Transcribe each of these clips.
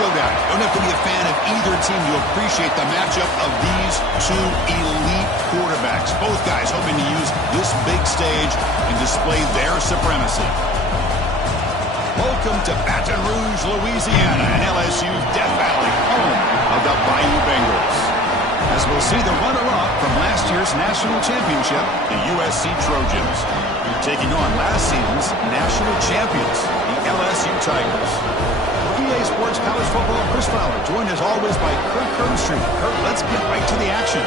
showdown. Don't have to be a fan of either team to appreciate the matchup of these two elite quarterbacks. Both guys hoping to use this big stage and display their supremacy. Welcome to Baton Rouge, Louisiana, and LSU's Death Valley, home of the Bayou Bengals. As we'll see the runner-up from last year's national championship, the USC Trojans, taking on last season's national champions, the LSU Tigers. EA Sports College Football, Chris Fowler, joined as always by Kurt Kernstreet. Kurt, let's get right to the action.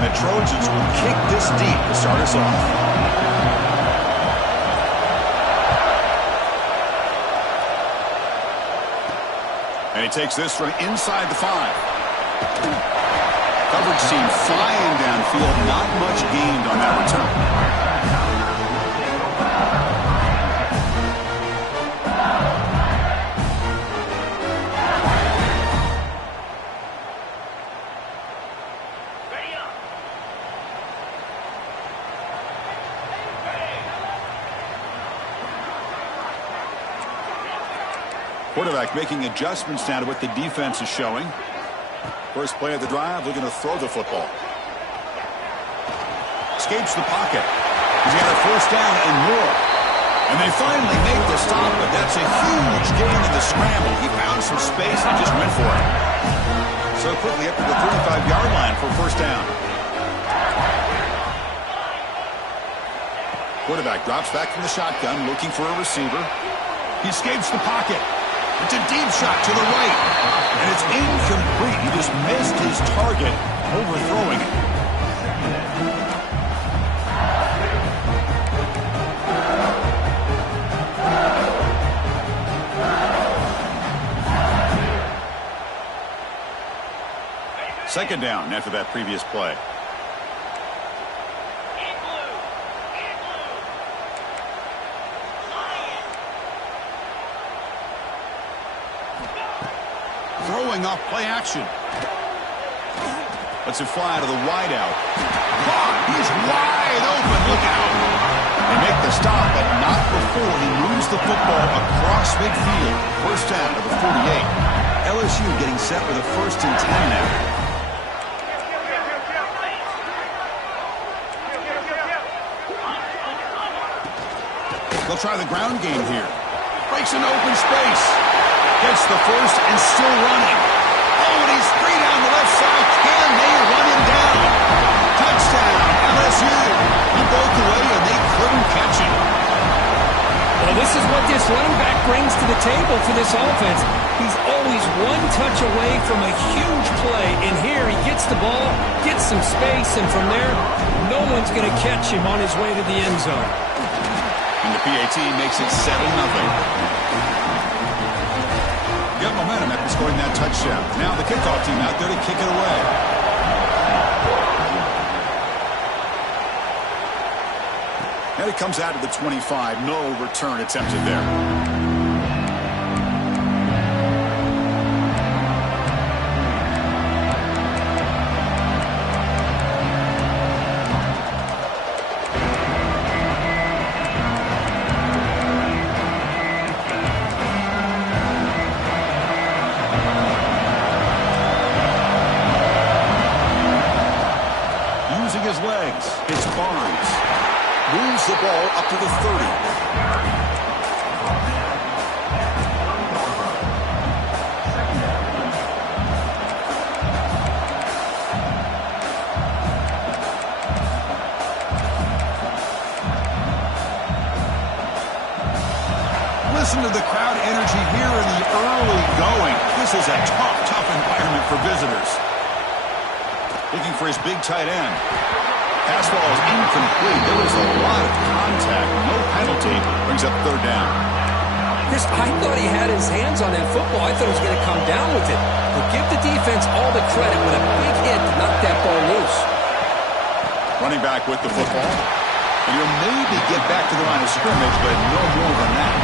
The Trojans will kick this deep to start us off. And he takes this from inside the 5. Coverage team flying downfield. Not much gained on that return. Quarterback making adjustments now to what the defense is showing. First play of the drive, looking to throw the football. Escapes the pocket. He's got a first down and more. And they finally make the stop, but that's a huge gain in the scramble. He found some space and just went for it. So quickly up to the 35-yard line for first down. Quarterback drops back from the shotgun, looking for a receiver. He escapes the pocket. It's a deep shot to the right. And it's incomplete. He just missed his target, overthrowing it. Second down after that previous play. Throwing off play action. Lets it fly to the wideout. He's wide open. Look out. They make the stop, but not before he moves the football across midfield. First down to the 48. LSU getting set with a 1st and 10 now. They'll try the ground game here. Breaks an open space. Gets the first and still running. Oh, and he's free down the left side. Can they run him down? Touchdown, LSU. He broke away and they couldn't catch him. Well, this is what this running back brings to the table for this offense. He's always one touch away from a huge play. And here he gets the ball, gets some space, and from there, no one's going to catch him on his way to the end zone. And the PAT makes it 7-0. Got momentum after scoring that touchdown. Now the kickoff team out there to kick it away. And it comes out of the 25. No return attempted there. It's Barnes. Moves the ball up to the 30. Listen to the crowd energy here in the early going. This is a tough environment for visitors. Looking for his big tight end. Pass ball is incomplete. There was a lot of contact. No penalty. Brings up third down. Chris, I thought he had his hands on that football. I thought he was going to come down with it. But give the defense all the credit with a big hit to knock that ball loose. Running back with the football. And he'll maybe get back to the line of scrimmage, but no more than that.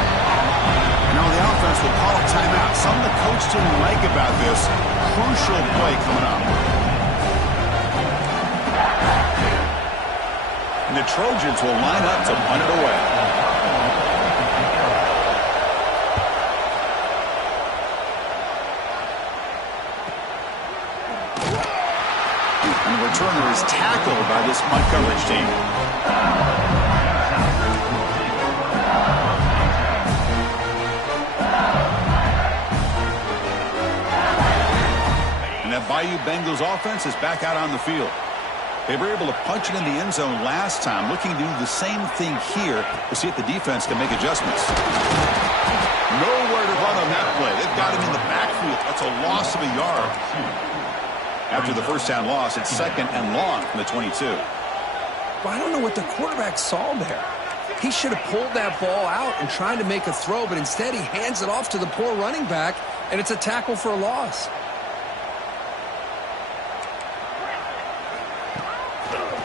And The offense will call a timeout. Something the coach didn't like about this crucial play coming up. And the Trojans will line up to punt it away. And the returner is tackled by this punt coverage team. And that Bayou Bengals offense is back out on the field. They were able to punch it in the end zone last time, looking to do the same thing here to see if the defense can make adjustments. Nowhere to run on that play. They've got him in the backfield. That's a loss of a yard. After the first down loss, it's 2nd and long from the 22. Well, I don't know what the quarterback saw there. He should have pulled that ball out and tried to make a throw, but instead he hands it off to the poor running back, and it's a tackle for a loss.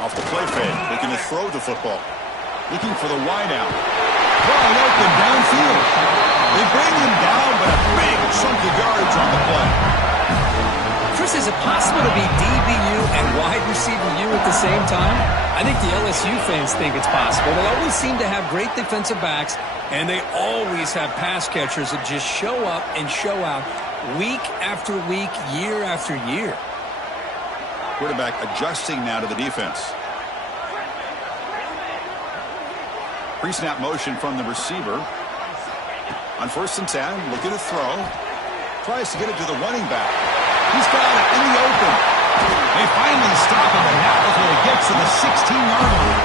Off the play fake, looking to throw the football. Looking for the wideout. Wide open downfield. They bring him down, but a big chunk of yardage on the play. Chris, is it possible to be DBU and wide receiver U at the same time? I think the LSU fans think it's possible. They always seem to have great defensive backs, and they always have pass catchers that just show up and show out week after week, year after year. Quarterback adjusting now to the defense. Pre-snap motion from the receiver. On 1st and 10, looking to throw. Tries to get it to the running back. He's got it in the open. They finally stop him, and now before he gets to the 16-yard line.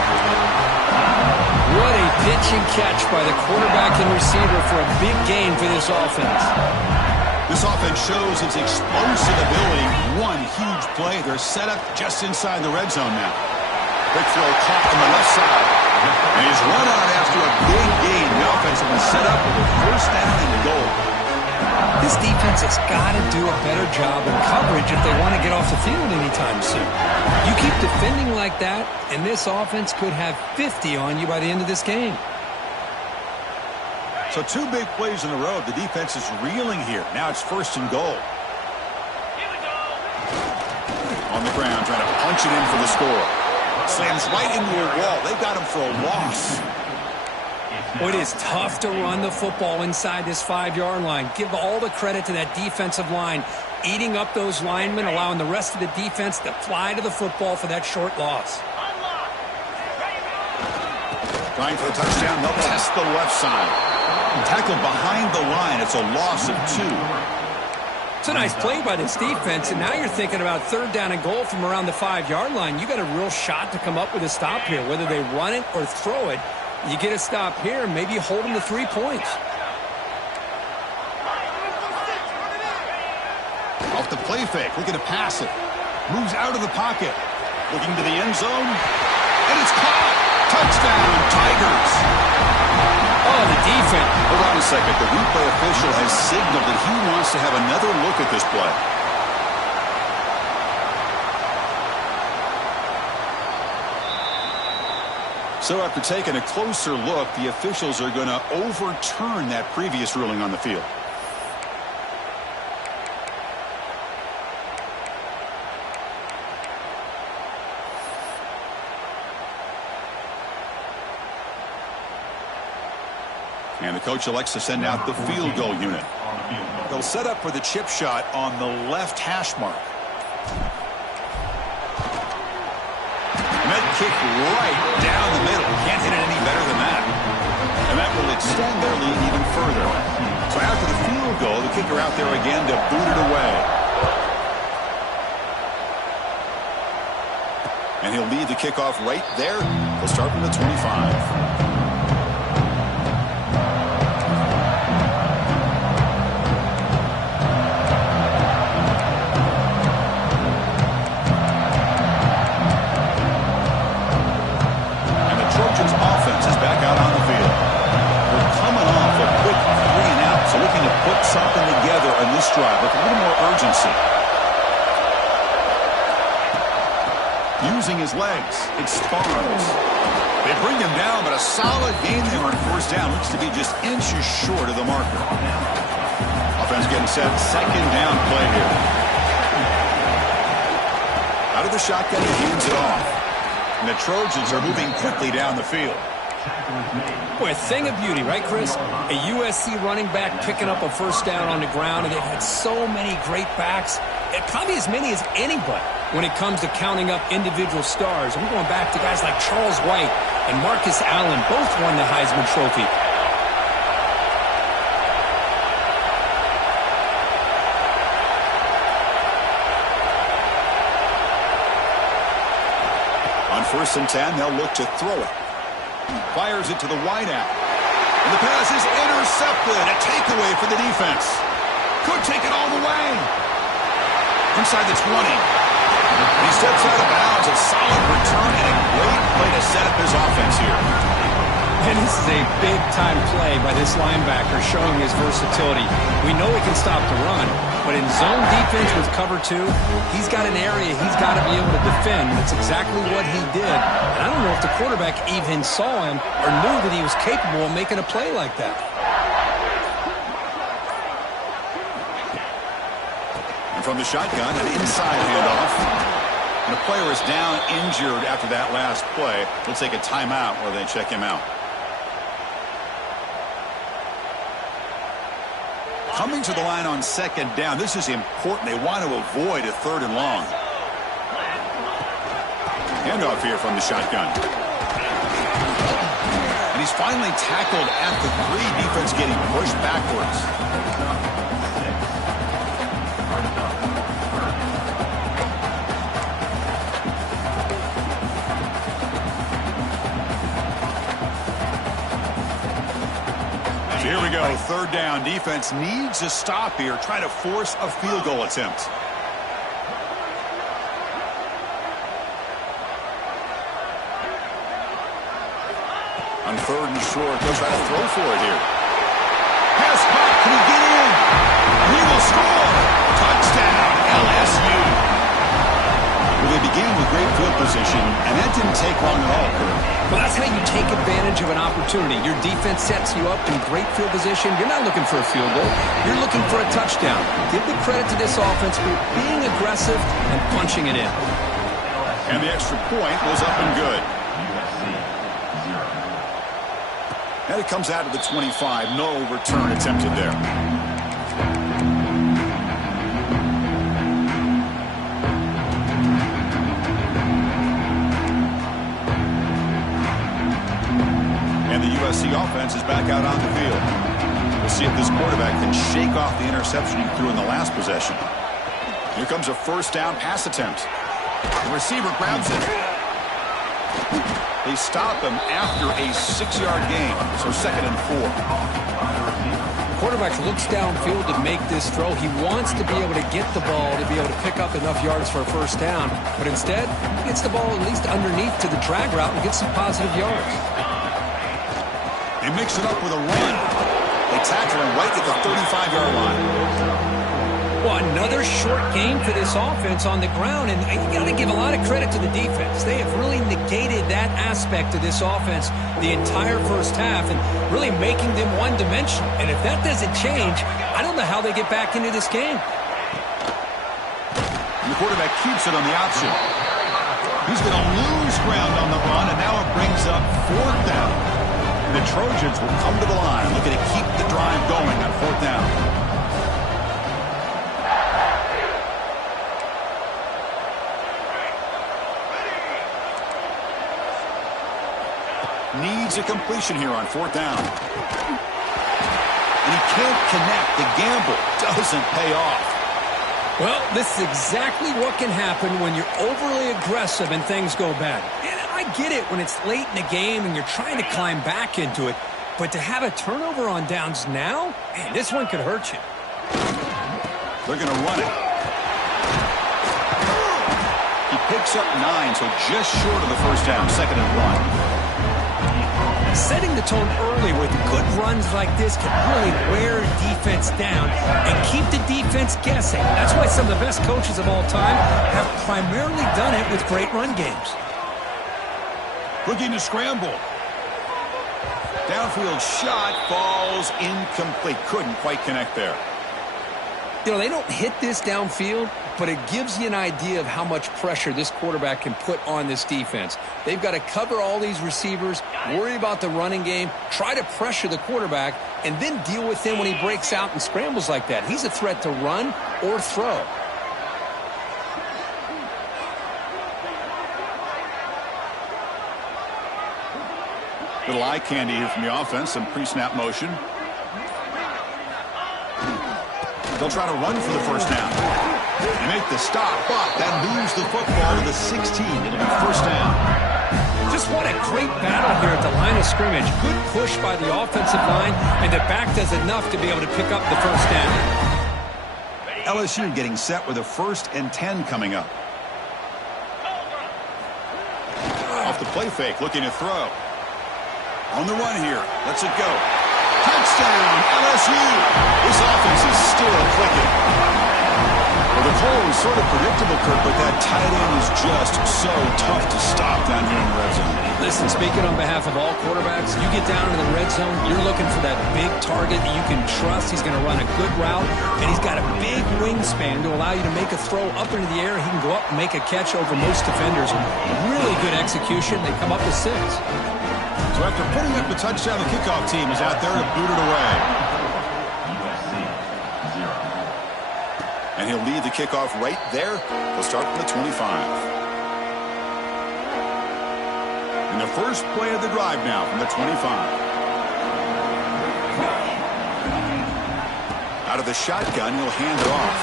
What a pitch and catch by the quarterback and receiver for a big gain for this offense. This offense shows its explosive ability. One huge play. They're set up just inside the red zone now. Quick throw caught on the left side. And he's run out after a big gain. The offense has been set up with a 1st down and goal. This defense has got to do a better job in coverage if they want to get off the field anytime soon. You keep defending like that, and this offense could have 50 on you by the end of this game. So 2 big plays in a row. The defense is reeling here. Now it's 1st and goal. On the ground, trying to punch it in for the score. Slams right into a wall. They've got him for a loss. Well, it is tough to run the football inside this 5-yard line. Give all the credit to that defensive line, eating up those linemen, allowing the rest of the defense to fly to the football for that short loss. Trying for the touchdown. They'll test the left side. Tackled behind the line. It's a loss of 2. It's a nice play by this defense, and now you're thinking about 3rd down and goal from around the 5-yard line. You got a real shot to come up with a stop here. Whether they run it or throw it, you get a stop here, and maybe you hold them to 3 points. Off the play fake, looking to pass it. Moves out of the pocket. Looking to the end zone. And it's caught. Touchdown, Tigers. Oh, the defense. Hold on a second. The replay official has signaled that he wants to have another look at this play. So after taking a closer look, the officials are going to overturn that previous ruling on the field. And the coach elects to send out the field goal unit. They'll set up for the chip shot on the left hash mark. And that kick right down the middle. Can't hit it any better than that. And that will extend their lead even further. So after the field goal, the kicker out there again to boot it away. And he'll lead the kickoff right there. He'll start from the 25. Something together on this drive with a little more urgency. using his legs. It's Barnes. They bring him down, but a solid gain there on first down. Looks to be just inches short of the marker. Offense getting set. Second down play here. Out of the shotgun, he hands it off. And the Trojans are moving quickly down the field. Boy, a thing of beauty, right, Chris? A USC running back picking up a first down on the ground, and they've had so many great backs, probably as many as anybody when it comes to counting up individual stars. I'm going back to guys like Charles White and Marcus Allen. Both won the Heisman Trophy. On 1st and 10, they'll look to throw it. Fires it to the wideout. And the pass is intercepted. A takeaway for the defense. Could take it all the way. Inside the 20. He steps out of bounds. A solid return and a great play to set up his offense here. And this is a big-time play by this linebacker showing his versatility. We know he can stop the run, but in zone defense with cover 2, he's got an area he's got to be able to defend. That's exactly what he did. And I don't know if the quarterback even saw him or knew that he was capable of making a play like that. And from the shotgun, an inside handoff. And the player is down injured after that last play. We'll take a timeout while they check him out. Coming to the line on second down. This is important. They want to avoid a 3rd and long. Handoff here from the shotgun. And he's finally tackled at the 3. Defense getting pushed backwards. Here we go, 3rd down. Defense needs a stop here, trying to force a field goal attempt. On 3rd and short, they'll try to throw for it here. Pass caught, can he get in? He will score! Touchdown, LSU! Well, they began with great field position, and that didn't take long at all, Kurt. Well, that's how you take advantage of an opportunity. Your defense sets you up in great field position. You're not looking for a field goal. You're looking for a touchdown. Give the credit to this offense for being aggressive and punching it in. And the extra point was up and good. And it comes out of the 25. No return attempted there. And the USC offense is back out on the field. We'll see if this quarterback can shake off the interception he threw in the last possession. Here comes a 1st down pass attempt. The receiver grabs it. They stop him after a 6-yard gain, so 2nd and 4. The quarterback looks downfield to make this throw. He wants to be able to get the ball to be able to pick up enough yards for a 1st down, but instead, he gets the ball at least underneath to the drag route and gets some positive yards. They mix it up with a run. They tackle him right at the 35-yard line. Well, another short game for this offense on the ground, and you got to give a lot of credit to the defense. They have really negated that aspect of this offense the entire first half and really making them one-dimensional. And if that doesn't change, I don't know how they get back into this game. And the quarterback keeps it on the option. He's going to lose ground on the run, and now it brings up 4th down. The Trojans will come to the line, looking to keep the drive going on 4th down. Needs a completion here on 4th down. And he can't connect. The gamble doesn't pay off. Well, this is exactly what can happen when you're overly aggressive and things go bad. And I get it when it's late in the game and you're trying to climb back into it. But to have a turnover on downs now, man, this one could hurt you. They're going to run it. He picks up 9, so just short of the 1st down, 2nd and 1. Setting the tone early with good runs like this can really wear defense down and keep the defense guessing. That's why some of the best coaches of all time have primarily done it with great run games. Looking to scramble. Downfield shot falls incomplete. Couldn't quite connect there. You know, they don't hit this downfield, but it gives you an idea of how much pressure this quarterback can put on this defense. They've got to cover all these receivers, worry about the running game, try to pressure the quarterback, and then deal with him when he breaks out and scrambles like that. He's a threat to run or throw. Little eye candy here from the offense, some pre-snap motion. They'll try to run for the first down. They make the stop, but that moves the football to the 16. It'll be first down. Just what a great battle here at the line of scrimmage. Good push by the offensive line, and the back does enough to be able to pick up the first down. LSU getting set with a 1st and 10 coming up. Off the play fake, looking to throw. On the run here. Let's it go. Touchdown, LSU. This offense is still clicking. Well, the call was sort of predictable, Kurt, but that tight end is just so tough to stop down here in the red zone. Listen, speaking on behalf of all quarterbacks, you get down in the red zone, you're looking for that big target that you can trust. He's going to run a good route, and he's got a big wingspan to allow you to make a throw up into the air. He can go up and make a catch over most defenders. Really good execution. They come up with 6. So after putting up the touchdown, the kickoff team is out there to boot it away. And he'll lead the kickoff right there. He'll start from the 25. And the first play of the drive now from the 25. Out of the shotgun, he'll hand it off.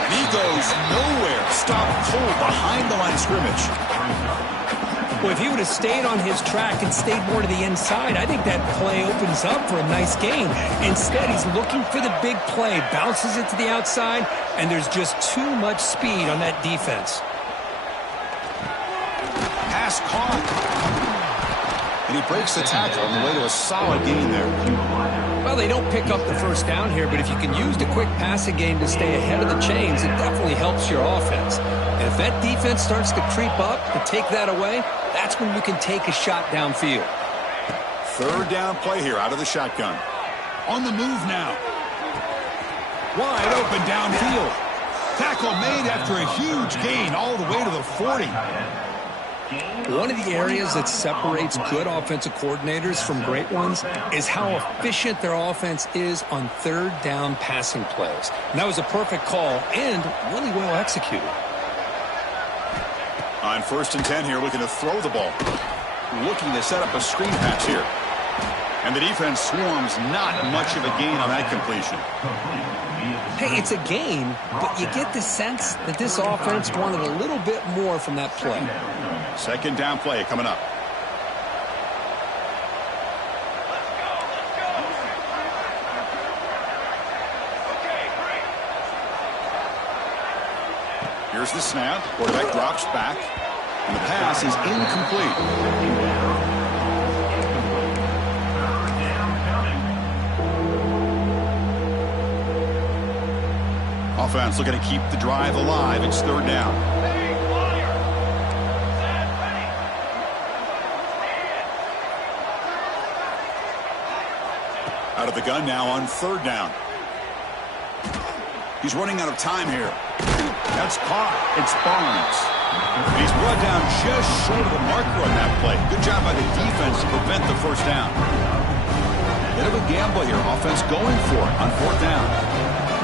And he goes nowhere. Stop cold behind the line of scrimmage. Well, if he would have stayed on his track and stayed more to the inside, I think that play opens up for a nice gain. Instead, he's looking for the big play, bounces it to the outside, and there's just too much speed on that defense. Pass caught. And he breaks the tackle on the way to a solid gain there. Well, they don't pick up the first down here, but if you can use the quick passing game to stay ahead of the chains, it definitely helps your offense. And if that defense starts to creep up to take that away, that's when you can take a shot downfield. 3rd down play here out of the shotgun. On the move now. Wide open downfield. Tackle made after a huge gain all the way to the 40. One of the areas that separates good offensive coordinators from great ones is how efficient their offense is on 3rd down passing plays. And that was a perfect call and really well executed. On 1st and 10 here, looking to throw the ball. Looking to set up a screen pass here. And the defense swarms, not much of a gain on that completion. Hey, it's a gain, but you get the sense that this offense wanted a little bit more from that play. 2nd down play coming up. Here's the snap. Quarterback drops back. And the pass is incomplete. Offense looking to keep the drive alive. It's 3rd down. Out of the gun now on 3rd down. He's running out of time here. That's caught. It's Barnes. And he's brought down just short of the marker on that play. Good job by the defense to prevent the first down. Bit of a gamble here. Offense going for it on 4th down.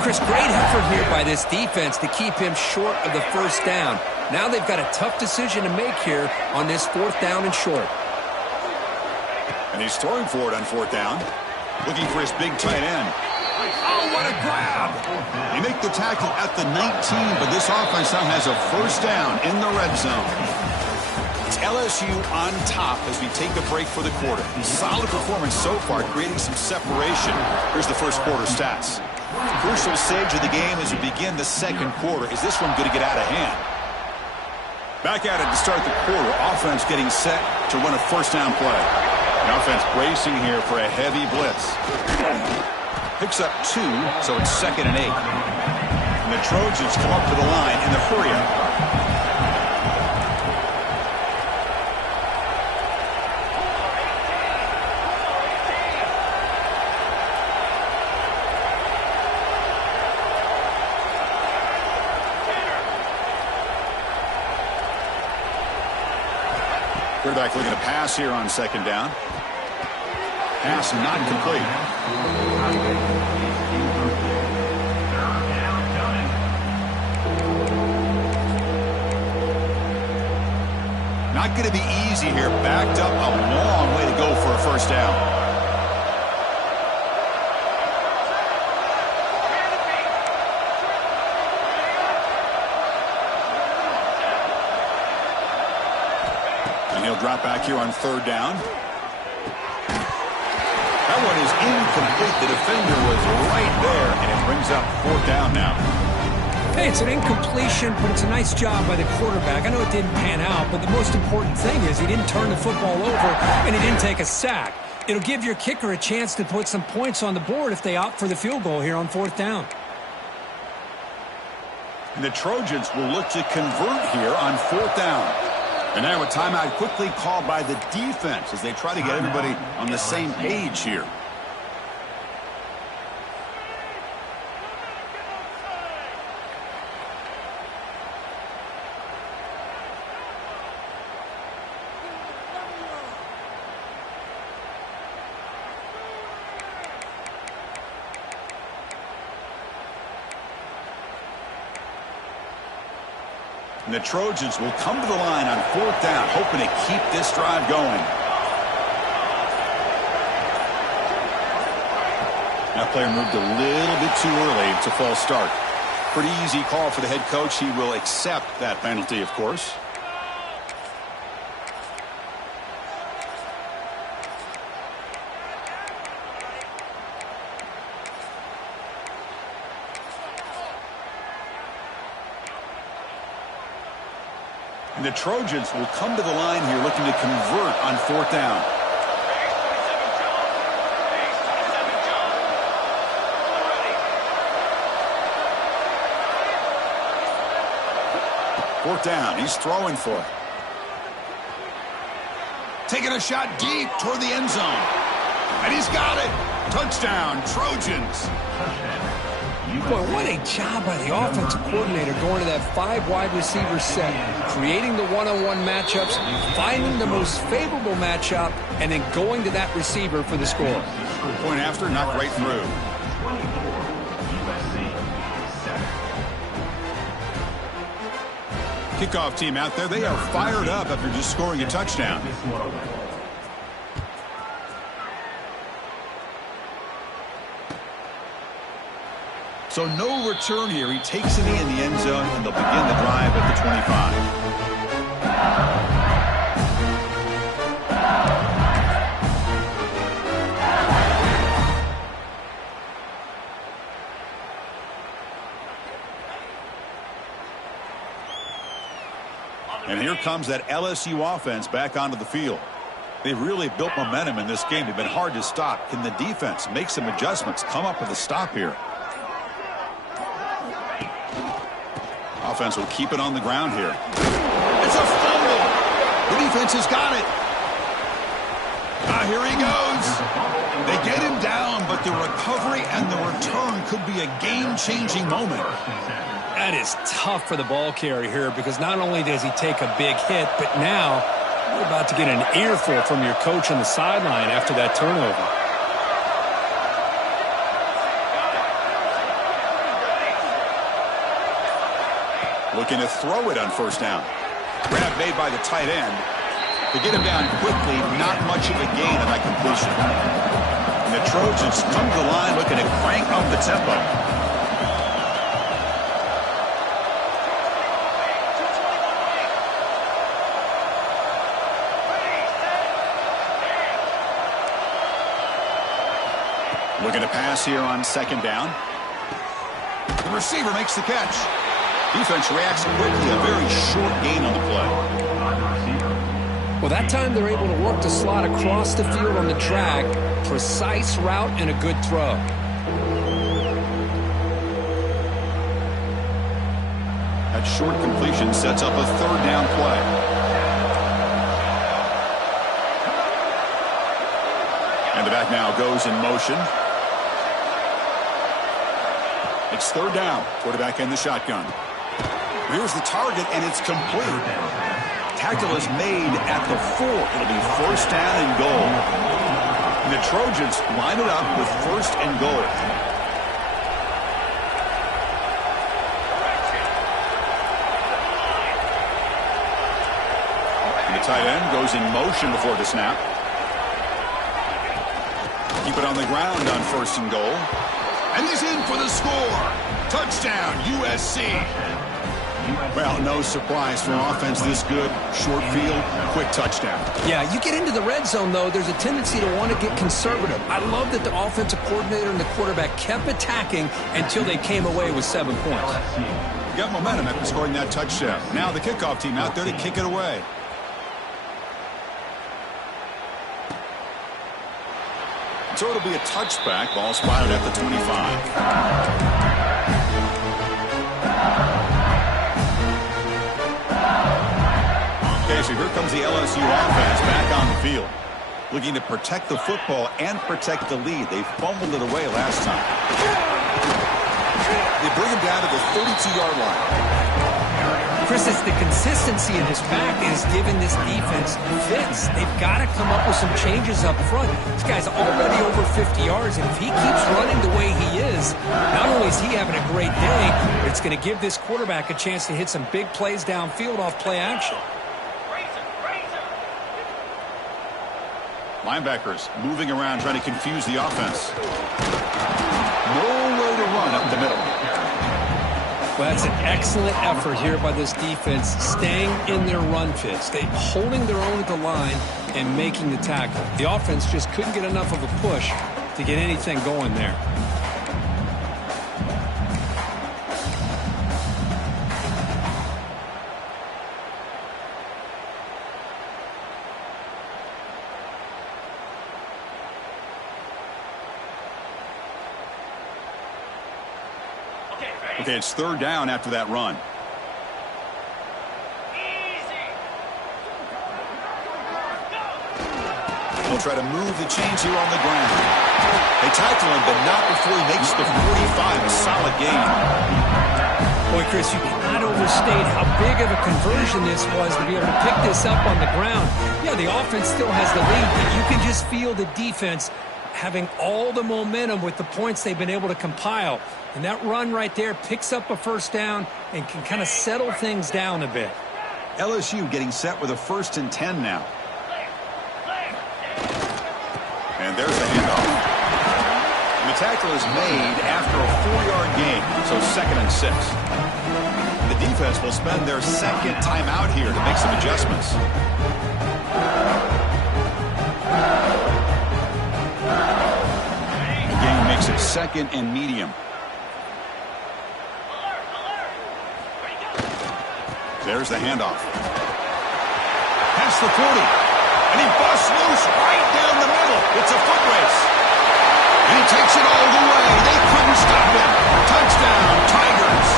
Chris, great effort here by this defense to keep him short of the first down. Now they've got a tough decision to make here on this 4th down and short. And he's throwing for it on 4th down. Looking for his big tight end. Oh, what a grab! They make the tackle at the 19, but this offense now has a first down in the red zone. It's LSU on top as we take a break for the quarter. Solid performance so far, creating some separation. Here's the first quarter stats. Crucial stage of the game as we begin the 2nd quarter. Is this one going to get out of hand? Back at it to start the quarter. Offense getting set to run a first down play. The offense bracing here for a heavy blitz. Picks up 2, so it's 2nd and 8. And the Trojans come up to the line in the hurry-up. Quarterback looking to pass here on 2nd down. Pass not complete. Not going to be easy here. Backed up a long way to go for a 1st down. Drop back here on 3rd down. That one is incomplete. The defender was right there, and it brings up 4th down now. Hey, it's an incompletion, but it's a nice job by the quarterback. I know it didn't pan out, but the most important thing is he didn't turn the football over, and he didn't take a sack. It'll give your kicker a chance to put some points on the board if they opt for the field goal here on 4th down. And the Trojans will look to convert here on 4th down. And now a timeout quickly called by the defense as they try to get everybody on the same page here. And the Trojans will come to the line on 4th down, hoping to keep this drive going. That player moved a little bit too early. It's a false start. Pretty easy call for the head coach. He will accept that penalty, of course. And the Trojans will come to the line here looking to convert on 4th down. Fourth down. He's throwing for it. Taking a shot deep toward the end zone. And he's got it. Touchdown, Trojans. Boy, what a job by the offensive coordinator going to that 5 wide receiver set, creating the one-on-one matchups, finding the most favorable matchup, and then going to that receiver for the score. Point after, knocked right through. Kickoff team out there, they are fired up after just scoring a touchdown. So no return here. He takes it in the end zone, and they'll begin the drive at the 25. And here comes that LSU offense back onto the field. They've really built momentum in this game. They've been hard to stop. Can the defense make some adjustments, come up with a stop here? Offense will keep it on the ground here. It's a fumble. The defense has got it. Here he goes. They get him down, but the recovery and the return could be a game-changing moment. That is tough for the ball carrier here because not only does he take a big hit, but now you're about to get an earful from your coach on the sideline after that turnover. Looking to throw it on first down. Grab made by the tight end. To get him down quickly, not much of a gain on that completion. And the Trojans come to the line looking to crank up the tempo. Looking to pass here on second down. The receiver makes the catch. Defense reacts quickly. A very short gain on the play. Well, that time they're able to work the slot across the field on the track. Precise route and a good throw. That short completion sets up a third down play. And the back now goes in motion. It's third down. Quarterback in the shotgun. Here's the target, and it's complete. Tackle is made at the 4. It'll be first down and goal. And the Trojans line it up with first and goal. And the tight end goes in motion before the snap. Keep it on the ground on first and goal. And he's in for the score. Touchdown, USC. Well, no surprise for an offense this good. Short field, quick touchdown. Yeah, you get into the red zone, though, there's a tendency to want to get conservative. I love that the offensive coordinator and the quarterback kept attacking until they came away with 7 points. Got momentum after scoring that touchdown. Now the kickoff team out there to kick it away. So it'll be a touchback. Ball spotted at the 25. Okay, so here comes the LSU offense back on the field. Looking to protect the football and protect the lead. They fumbled it away last time. They bring him down to the 32-yard line. Chris, it's the consistency in his back is giving this defense fits. They've got to come up with some changes up front. This guy's already over 50 yards, and if he keeps running the way he is, not only is he having a great day, but it's going to give this quarterback a chance to hit some big plays downfield off play action. Linebackers moving around, trying to confuse the offense. Nowhere to run up the middle. Well, that's an excellent effort here by this defense, staying in their run fits. They holding their own at the line and making the tackle. The offense just couldn't get enough of a push to get anything going there. Okay, it's third down after that run. They'll try to move the chains here on the ground. They tackle him, but not before he makes the 45. A solid gain. Boy, Chris, you cannot overstate how big of a conversion this was to be able to pick this up on the ground. Yeah, the offense still has the lead, but you can just feel the defense having all the momentum with the points they've been able to compile. And that run right there picks up a first down and can kind of settle things down a bit. LSU getting set with a 1st and 10 now. And there's the handoff. And the tackle is made after a 4-yard gain, so 2nd and 6. The defense will spend their second timeout here to make some adjustments. The game makes it 2nd and medium. There's the handoff. Past the 40. And he busts loose right down the middle. It's a foot race. And he takes it all the way. They couldn't stop him. Touchdown, Tigers.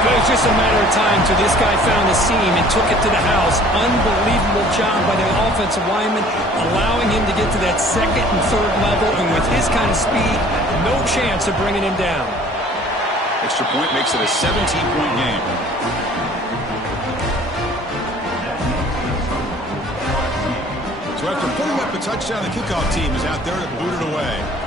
It was just a matter of time till this guy found the seam and took it to the house. Unbelievable job by the offensive lineman, allowing him to get to that 2nd and 3rd level. And with his kind of speed, no chance of bringing him down. Extra point makes it a 17-point game. So after putting up a touchdown, the kickoff team is out there to boot it away.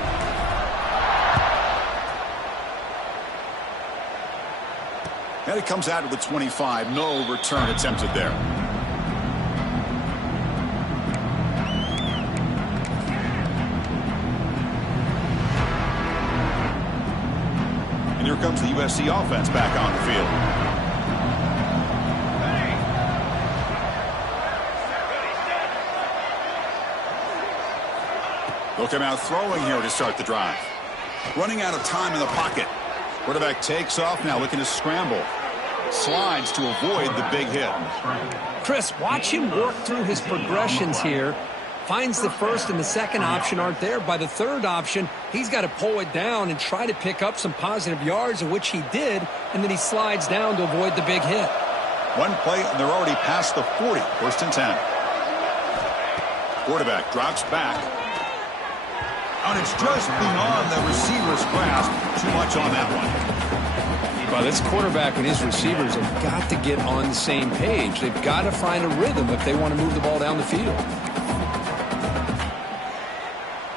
And it comes out to the 25. No return attempted there. And here comes the USC offense back on the field. They'll come out throwing here to start the drive. Running out of time in the pocket. Quarterback takes off now, looking to scramble. Slides to avoid the big hit. Chris, watch him work through his progressions here. Finds the first and the second option aren't there. By the third option, he's got to pull it down and try to pick up some positive yards, of which he did, and then he slides down to avoid the big hit. One play, and they're already past the 40, first and 10. Quarterback drops back. And it's just beyond the receiver's grasp. Too much on that one. Well, this quarterback and his receivers have got to get on the same page. They've got to find a rhythm if they want to move the ball down the field.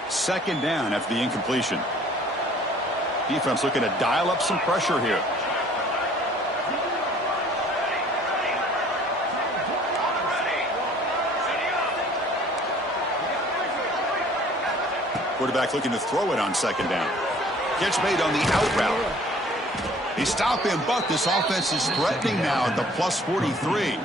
Second down after the incompletion. Defense looking to dial up some pressure here. Quarterback looking to throw it on second down. Catch made on the out route. He stopped him, but this offense is threatening now at the plus 43.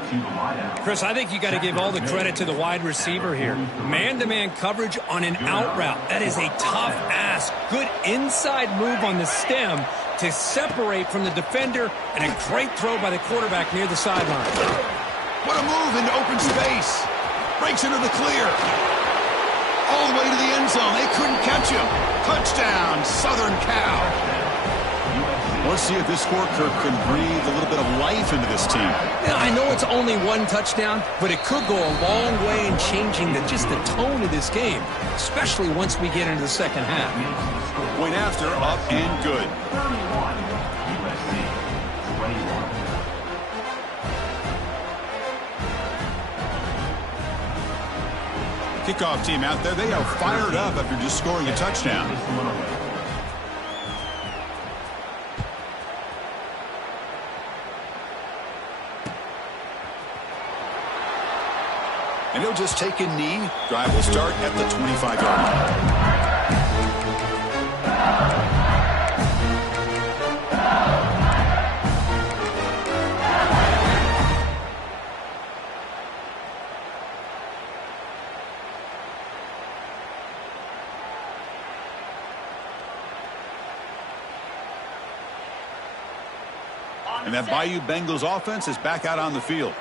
Chris, I think you got to give all the credit to the wide receiver here. Man-to-man coverage on an out route. That is a tough ask. Good inside move on the stem to separate from the defender, and a great throw by the quarterback near the sideline. What a move into open space. Breaks into the clear. All the way to the end zone. They couldn't catch him. Touchdown, Southern Cal. Let's see if this score, Kirk, can breathe a little bit of life into this team. Yeah, I know it's only one touchdown, but it could go a long way in changing just the tone of this game, especially once we get into the second half. Point after, up and good. Kickoff team out there, they are fired up after just scoring a touchdown. And he'll just take a knee. Drive will start at the 25-yard line. And that Bayou Bengals offense is back out on the field.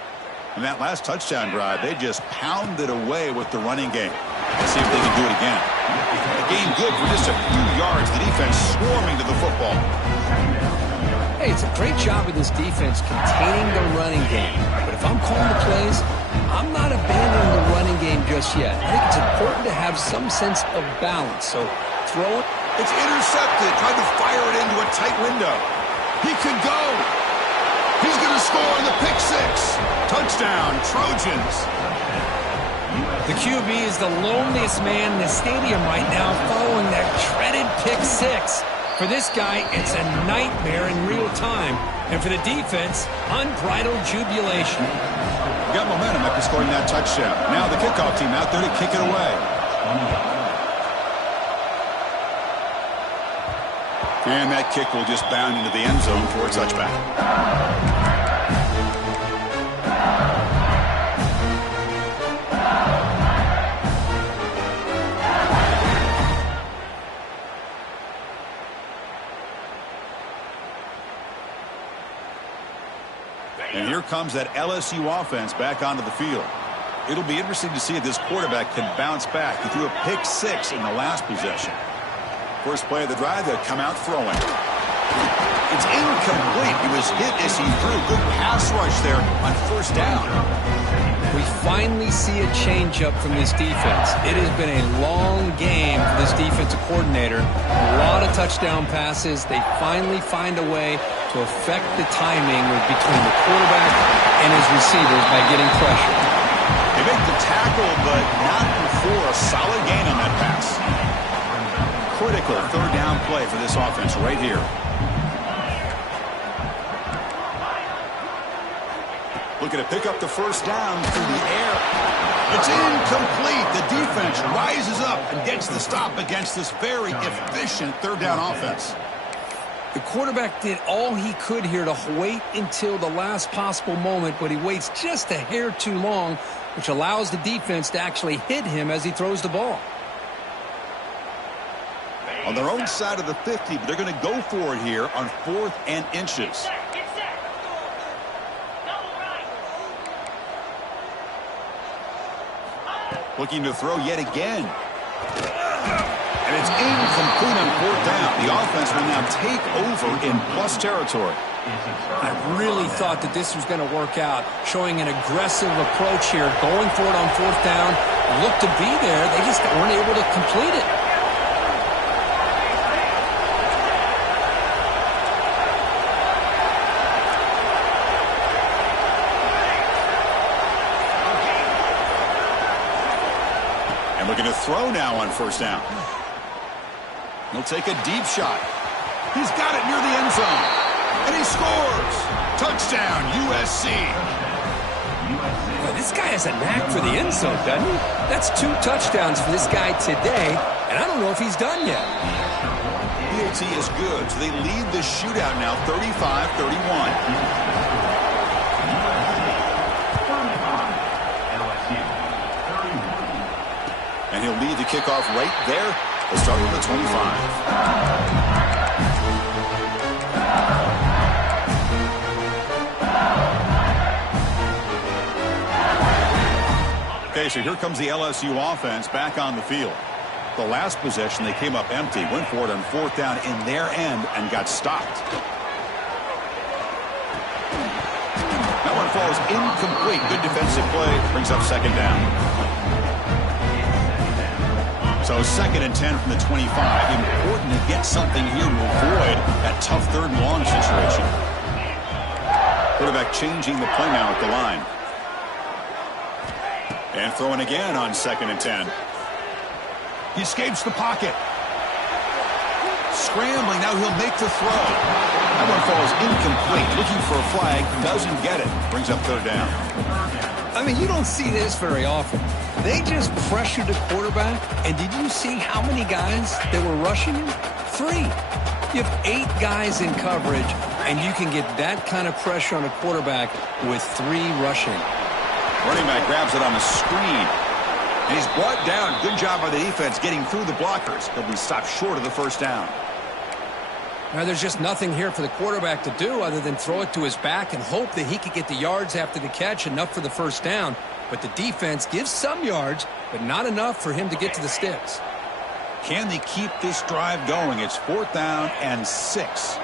And that last touchdown drive, they just pounded away with the running game. Let's see if they can do it again. The game good for just a few yards. The defense swarming to the football. Hey, it's a great job of this defense containing the running game. But if I'm calling the plays, I'm not abandoning the running game just yet. I think it's important to have some sense of balance. So throw it. It's intercepted. Tried to fire it into a tight window. He could go. He's going to score on the pick six. Touchdown, Trojans. The QB is the loneliest man in the stadium right now following that dreaded pick six. For this guy, it's a nightmare in real time. And for the defense, unbridled jubilation. Got momentum after scoring that touchdown. Now the kickoff team out there to kick it away. And that kick will just bound into the end zone for a touchback. And here comes that LSU offense back onto the field. It'll be interesting to see if this quarterback can bounce back. He threw a pick six in the last possession. First play of the drive, they'll come out throwing. It's incomplete. He was hit as he threw. Good pass rush there on first down. We finally see a changeup from this defense. It has been a long game for this defensive coordinator. A lot of touchdown passes. They finally find a way to affect the timing between the quarterback and his receivers by getting pressure. They make the tackle, but not before a solid gain on that pass. Critical third down play for this offense right here. Looking to pick up the first down through the air. It's incomplete. The defense rises up and gets the stop against this very efficient third down offense. The quarterback did all he could here to wait until the last possible moment, but he waits just a hair too long, which allows the defense to actually hit him as he throws the ball. On their own side of the 50, but they're going to go for it here on 4th and inches. Looking to throw yet again. And it's incomplete on fourth down. The offense will now take over in plus territory. I really thought that this was going to work out, showing an aggressive approach here, going for it on fourth down. Looked to be there. They just weren't able to complete it. And looking to throw now on first down. He'll take a deep shot. He's got it near the end zone. And he scores! Touchdown, USC. Boy, this guy has a knack for the end zone, doesn't he? That's 2 touchdowns for this guy today, and I don't know if he's done yet. PAT is good, so they lead the shootout now 35-31. And he'll lead the kickoff right there. They'll start with the 25. Okay, so here comes the LSU offense back on the field. The last possession, they came up empty, went for it on fourth down in their end, and got stopped. That one falls incomplete. Good defensive play, brings up second down. So 2nd and 10 from the 25. Important to get something here to avoid that tough third and long situation. Quarterback changing the play now at the line. And throwing again on 2nd and 10. He escapes the pocket. Scrambling, now he'll make the throw. That one falls incomplete. Looking for a flag, doesn't get it. Brings up third down. I mean, you don't see this very often. They just pressured the quarterback, and did you see how many guys that were rushing him? 3. You have 8 guys in coverage, and you can get that kind of pressure on a quarterback with 3 rushing. Running back grabs it on the screen. And he's brought down. Good job by the defense getting through the blockers. He'll be stopped short of the first down. Now, there's just nothing here for the quarterback to do other than throw it to his back and hope that he could get the yards after the catch, enough for the first down. But the defense gives some yards, but not enough for him to get to the sticks. Can they keep this drive going? It's 4th down and 6.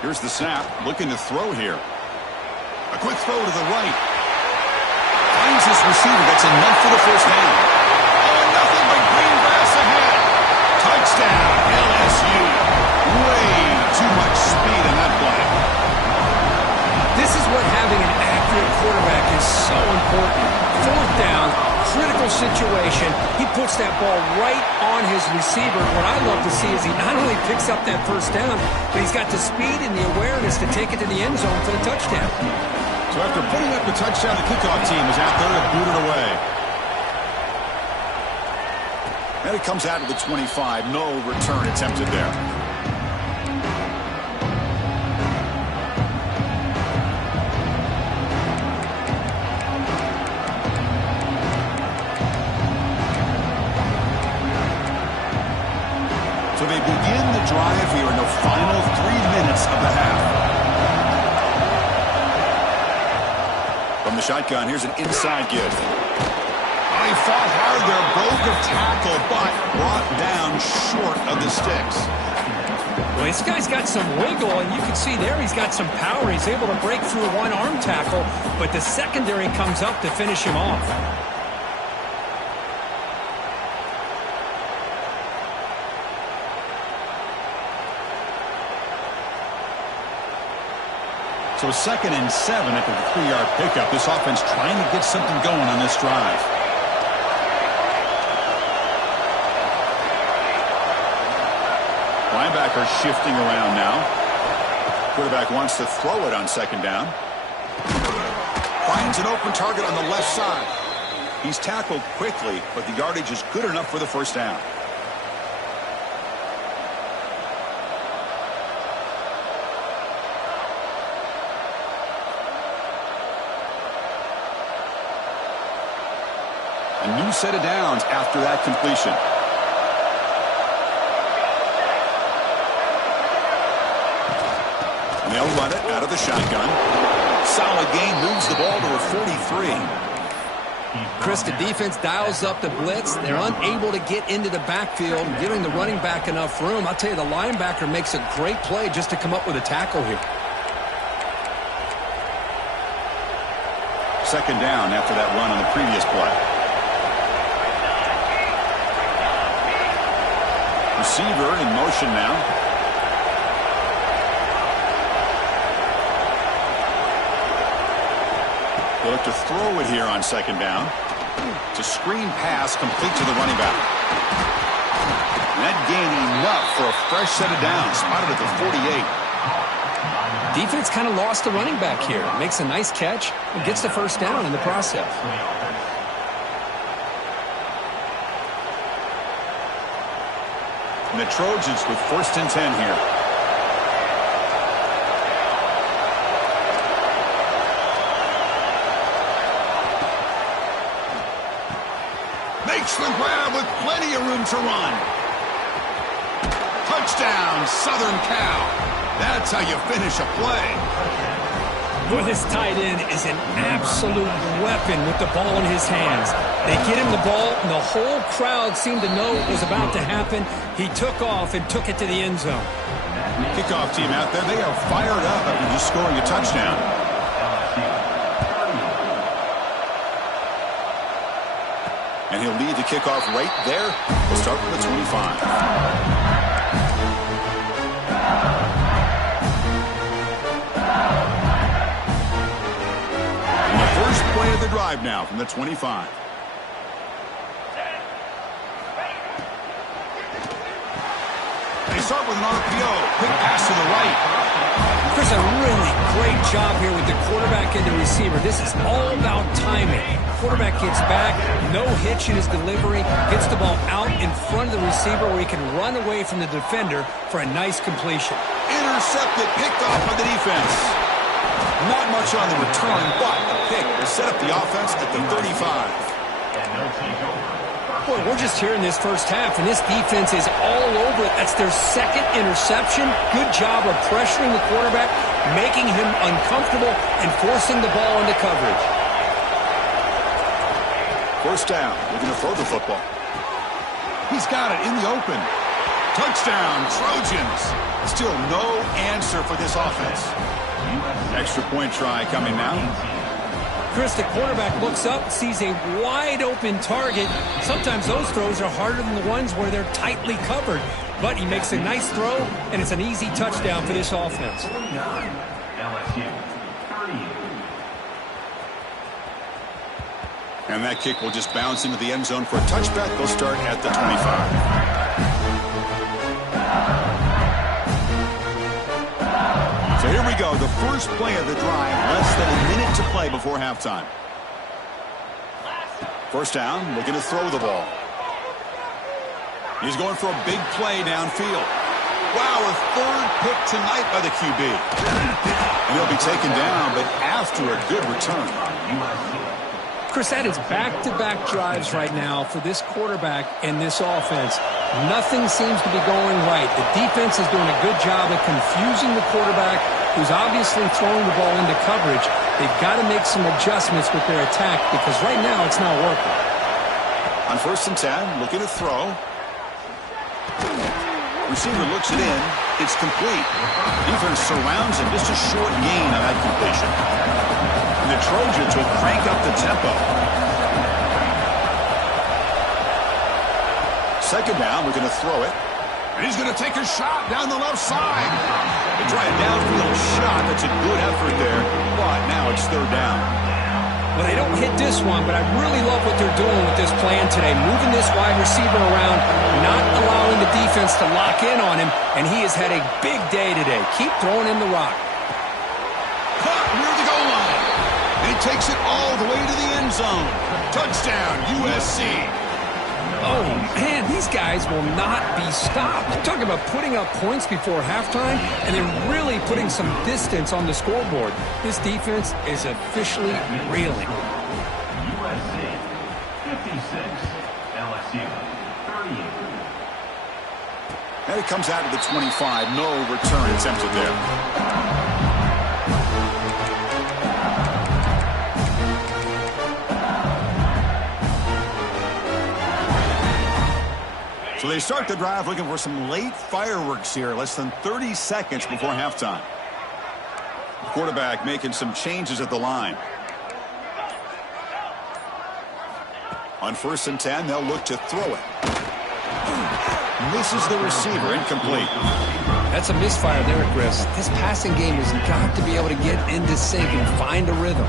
Here's the snap, looking to throw here. A quick throw to the right. Finds his receiver, that's enough for the first down. Oh, nothing but green grass ahead. Touchdown, LSU. Way too much speed in that play. This is what having an accurate quarterback is so important. 4th down, critical situation. He puts that ball right on his receiver. What I love to see is he not only picks up that first down, but he's got the speed and the awareness to take it to the end zone for the touchdown. So after putting up the touchdown, the kickoff team is out there to boot it away. And it comes out of the 25. No return attempted there. So they begin the drive here in the final 3 minutes of the half. From the shotgun, here's an inside give. Oh, he fought hard there, broke a tackle, but brought down short of the sticks. Well, this guy's got some wiggle, and you can see there he's got some power. He's able to break through one arm tackle, but the secondary comes up to finish him off. So 2nd and 7 after the 3-yard pickup. This offense trying to get something going on this drive. Linebacker shifting around now. Quarterback wants to throw it on 2nd down. Finds an open target on the left side. He's tackled quickly, but the yardage is good enough for the first down. A new set of downs after that completion. And they'll run it out of the shotgun. Solid gain, moves the ball to a 43. Chris, the defense dials up the blitz. They're unable to get into the backfield, giving the running back enough room. I'll tell you, the linebacker makes a great play just to come up with a tackle here. Second down after that run on the previous play. Receiver in motion now. They look to throw it here on second down. It's a screen pass complete to the running back. And that gained enough for a fresh set of downs. Spotted at the 48. Defense kind of lost the running back here. Makes a nice catch and gets the first down in the process. And the Trojans with 1st and 10 here. Makes the grab with plenty of room to run. Touchdown, Southern Cal. That's how you finish a play. Boy, this tight end is an absolute weapon with the ball in his hands. They get him the ball, and the whole crowd seemed to know what was about to happen. He took off and took it to the end zone. Kickoff team out there, they are fired up after just scoring a touchdown. And he'll lead the kickoff right there. We'll start with the 25. First play of the drive now from the 25. They start with an RPO. Quick pass to the right. Chris, a really great job here with the quarterback and the receiver. This is all about timing. Quarterback gets back, no hitch in his delivery, gets the ball out in front of the receiver where he can run away from the defender for a nice completion. Intercepted, picked off by the defense. Not much on the return, but the pick will set up the offense at the 35. Boy, we're just here in this first half, and this defense is all over it. That's their second interception. Good job of pressuring the quarterback, making him uncomfortable, and forcing the ball into coverage. First down. We're going to throw the football. He's got it in the open. Touchdown, Trojans. Still no answer for this offense. Extra point try coming now. Chris, the quarterback looks up, sees a wide-open target. Sometimes those throws are harder than the ones where they're tightly covered. But he makes a nice throw, and it's an easy touchdown for this offense. And that kick will just bounce into the end zone for a touchback. They'll start at the 25. So here we go, the first play of the drive, less than a minute to play before halftime. First down, looking to throw the ball. He's going for a big play downfield. Wow, a third pick tonight by the QB. And he'll be taken down, but after a good return. Chris, that is back-to-back drives right now for this quarterback and this offense. Nothing seems to be going right. The defense is doing a good job of confusing the quarterback, who's obviously throwing the ball into coverage. They've got to make some adjustments with their attack because right now it's not working. On 1st and 10, looking to throw. Receiver looks it in. It's complete. Defense surrounds him. Just a short gain on that completion. And the Trojans will crank up the tempo. Second down, we're going to throw it. And he's going to take a shot down the left side. They try a downfield shot. That's a good effort there. But now it's third down. Well, they don't hit this one, but I really love what they're doing with this plan today. Moving this wide receiver around, not allowing the defense to lock in on him, and he has had a big day today. Keep throwing him the rock. Caught near the goal line. And he takes it all the way to the end zone. Touchdown, USC. Oh, man, these guys will not be stopped. I'm talking about putting up points before halftime and then really putting some distance on the scoreboard. This defense is officially reeling. USC 56, LSU 38. And it comes out of the 25. No return attempted there. So they start the drive looking for some late fireworks here, less than 30 seconds before halftime. The quarterback making some changes at the line. On 1st and 10, they'll look to throw it. Misses the receiver, incomplete. That's a misfire there, Chris. This passing game has got to be able to get into sync and find a rhythm.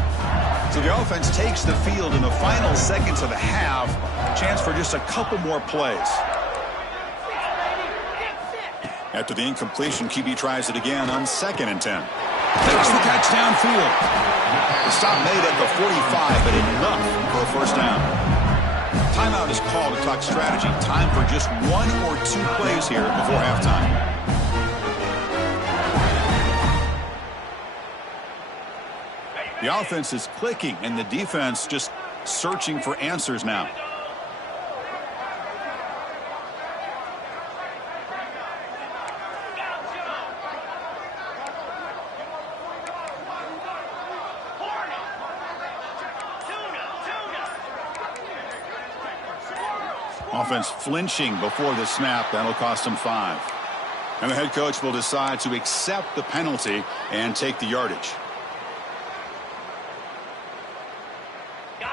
So the offense takes the field in the final seconds of the half. Chance for just a couple more plays. After the incompletion, QB tries it again on 2nd and 10. Takes the catch downfield. The stop made at the 45, but enough for a first down. Timeout is called to talk strategy. Time for just 1 or 2 plays here before halftime. The offense is clicking, and the defense just searching for answers now. Offense flinching before the snap. That'll cost him 5. And the head coach will decide to accept the penalty and take the yardage.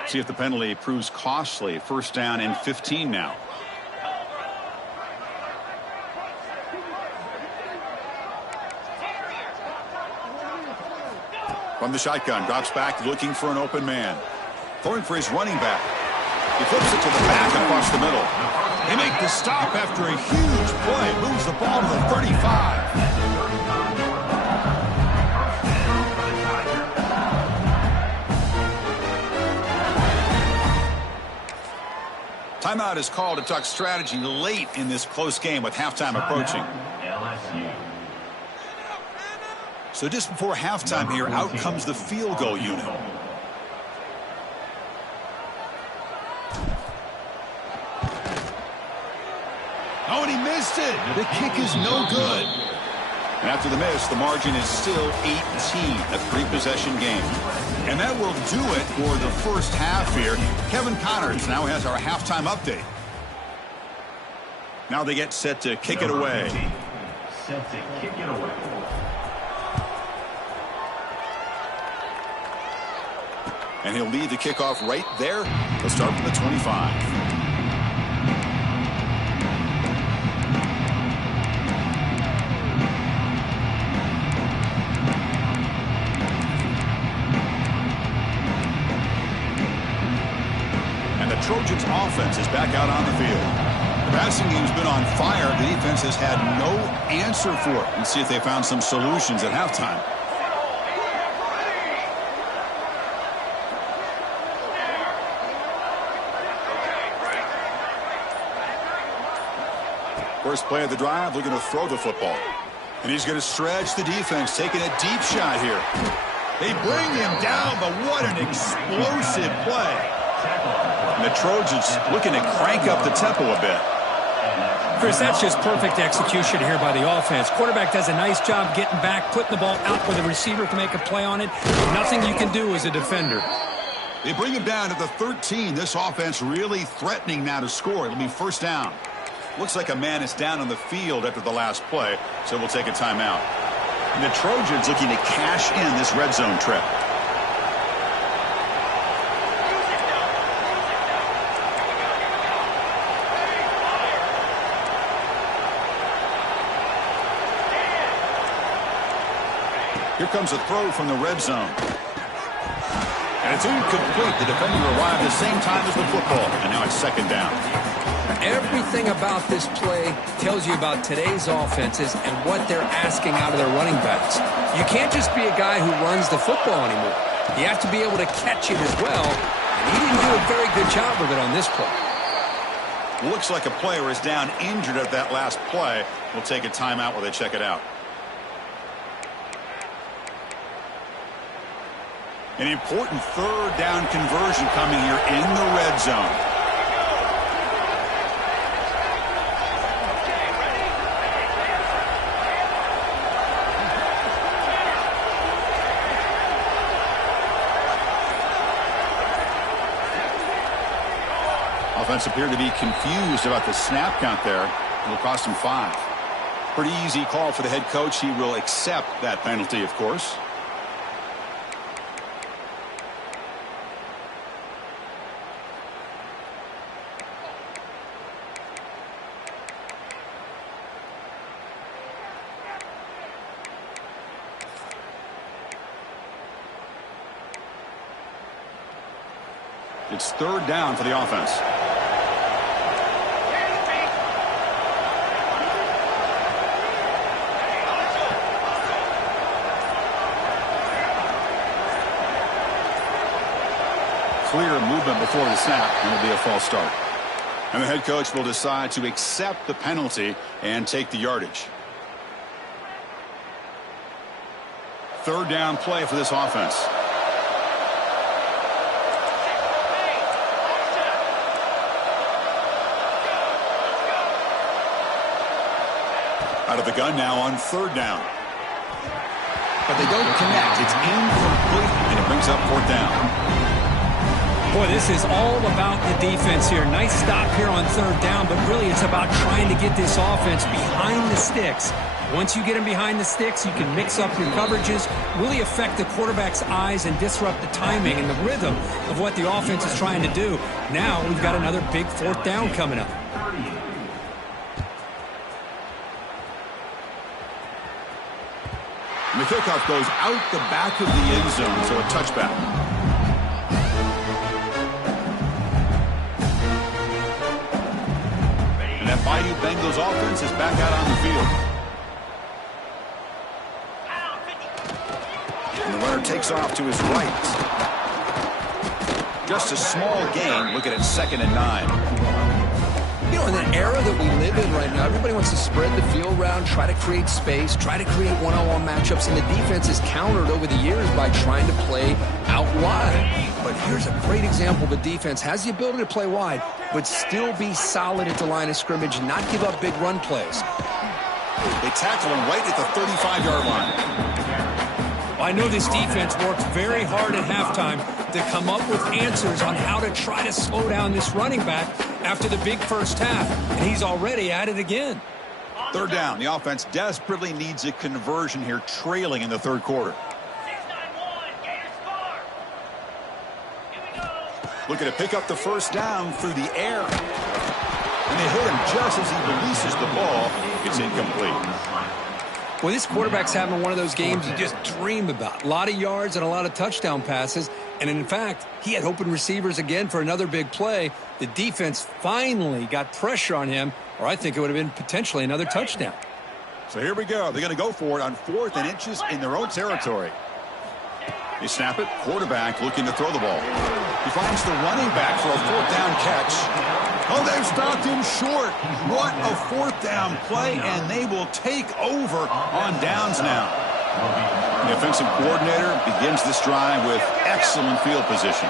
See if the penalty proves costly. 1st down and 15 now. From the shotgun, drops back looking for an open man. Throwing for his running back. He flips it to the back across the middle. They make the stop after a huge play. Moves the ball to the 35. Timeout is called to talk strategy late in this close game with halftime approaching. So just before halftime here, out comes the field goal unit. Oh, and he missed it. The kick is no good. And after the miss, the margin is still 18, a 3-possession game. And that will do it for the first half here. Kevin Connors now has our halftime update. Now they get set to kick it away. Set to kick it away. And he'll lead the kickoff right there. He'll start from the 25. Trojans offense is back out on the field. The passing game's been on fire. The defense has had no answer for it. Let's see if they found some solutions at halftime. First play of the drive, looking to throw the football. And he's going to stretch the defense, taking a deep shot here. They bring him down, but what an explosive play. And the Trojans looking to crank up the tempo a bit. Chris, that's just perfect execution here by the offense. Quarterback does a nice job getting back, putting the ball out where the receiver can make a play on it. Nothing you can do as a defender. They bring him down to the 13. This offense really threatening now to score. It'll be first down. Looks like a man is down on the field after the last play, so we'll take a timeout. And the Trojans looking to cash in this red zone trip. Here comes a throw from the red zone. And it's incomplete. The defender arrived the same time as the football. And now it's second down. Everything about this play tells you about today's offenses and what they're asking out of their running backs. You can't just be a guy who runs the football anymore. You have to be able to catch it as well. And he didn't do a very good job of it on this play. Looks like a player is down injured at that last play. We'll take a timeout while they check it out. An important third down conversion coming here in the red zone. offense appeared to be confused about the snap count there. It will cost him 5. Pretty easy call for the head coach. He will accept that penalty, of course. It's 3rd down for the offense. Clear movement before the snap, and it'll be a false start. And the head coach will decide to accept the penalty and take the yardage. 3rd down play for this offense. Out of the gun now on 3rd down. But they don't connect. It's incomplete. And it brings up 4th down. Boy, this is all about the defense here. Nice stop here on 3rd down, but really it's about trying to get this offense behind the sticks. Once you get them behind the sticks, you can mix up your coverages, really affect the quarterback's eyes and disrupt the timing and the rhythm of what the offense is trying to do. Now we've got another big 4th down coming up. And the kickoff goes out the back of the end zone, so a touchback. And that Bayou Bengals offense is back out on the field. And the runner takes off to his right. Just a small gain. Looking at 2nd and 9. You know, in the era that we live in right now, everybody wants to spread the field around, try to create space, try to create one-on-one matchups, and the defense is countered over the years by trying to play out wide. But here's a great example of a defense has the ability to play wide, but still be solid at the line of scrimmage and not give up big run plays. They tackle him right at the 35-yard line. Well, I know this defense worked very hard at halftime to come up with answers on how to try to slow down this running back after the big first half, and he's already at it again. 3rd down. The offense desperately needs a conversion here, trailing in the 3rd quarter. Looking to pick up the 1st down through the air. And they hit him just as he releases the ball. It's incomplete. Well, this quarterback's having one of those games you just dream about. A lot of yards and a lot of touchdown passes. And in fact, he had open receivers again for another big play. The defense finally got pressure on him, or I think it would have been potentially another touchdown. So here we go. They're going to go for it on 4th and inches in their own territory. They snap it. Quarterback looking to throw the ball. He finds the running back for a 4th down catch. Oh, they've stopped him short. What a 4th down play, and they will take over on downs now. The offensive coordinator begins this drive with excellent field position.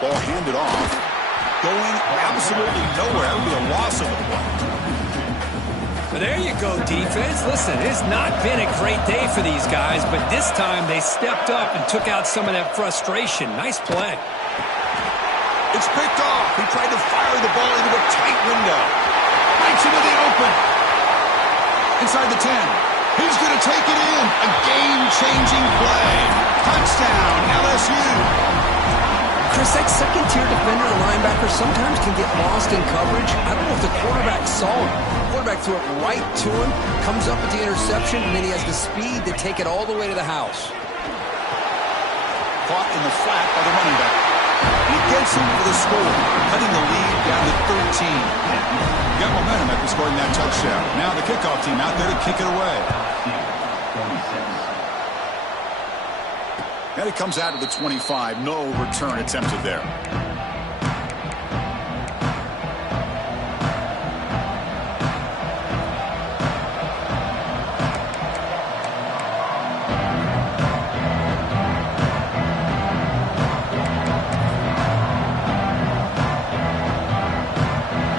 Ball handed off. Going absolutely nowhere. That would be a loss of the play. But there you go, defense. Listen, it's not been a great day for these guys, but this time they stepped up and took out some of that frustration. Nice play. It's picked off. He tried to fire the ball into a tight window. Right into the open. Inside the 10. He's going to take it in. A game-changing play. Touchdown, LSU. Chris, that second-tier defender, the linebacker, sometimes can get lost in coverage. I don't know if the quarterback saw him. The quarterback threw it right to him, comes up with the interception, and then he has the speed to take it all the way to the house. Caught in the flat by the running back. He gets him for the score, cutting the lead down to 13. Got momentum after scoring that touchdown. Now the kickoff team out there to kick it away. And it comes out of the 25. No return attempted there.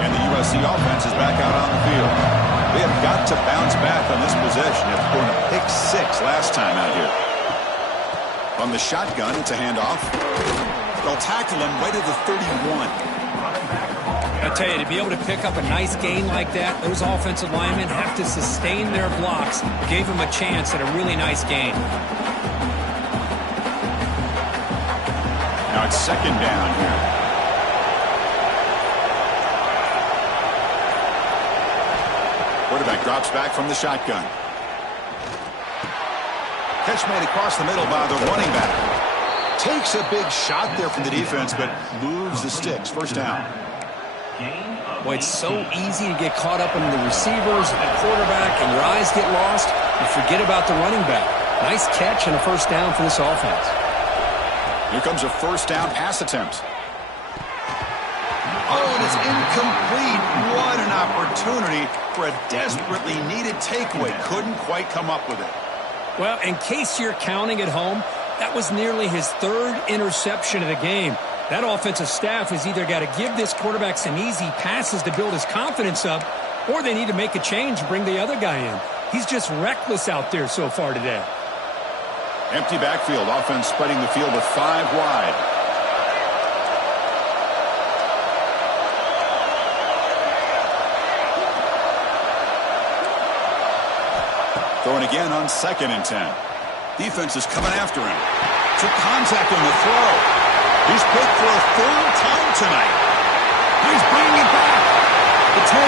And the USC offense is back out on the field. We have got to bounce back on this possession after going a pick 6 last time out here. On the shotgun, it's a handoff. They'll tackle him right at the 31. I tell you, to be able to pick up a nice gain like that, those offensive linemen have to sustain their blocks. Gave him a chance at a really nice gain. Now it's second down here. Quarterback drops back from the shotgun. Catch made across the middle by the running back. Takes a big shot there from the defense, but moves the sticks. First down. Boy, it's so easy to get caught up in the receivers and the quarterback, and your eyes get lost. You forget about the running back. Nice catch and a first down for this offense. Here comes a first down pass attempt. Oh, and it's incomplete. What an opportunity for a desperately needed takeaway. Couldn't quite come up with it. Well, in case you're counting at home, that was nearly his 3rd interception of the game. That offensive staff has either got to give this quarterback some easy passes to build his confidence up, or they need to make a change and bring the other guy in. He's just reckless out there so far today. Empty backfield. Offense spreading the field with 5 wide. Throwing again on 2nd and 10. Defense is coming after him. Took contact on the throw. He's picked for a 3rd time tonight. He's bringing it back. The 10.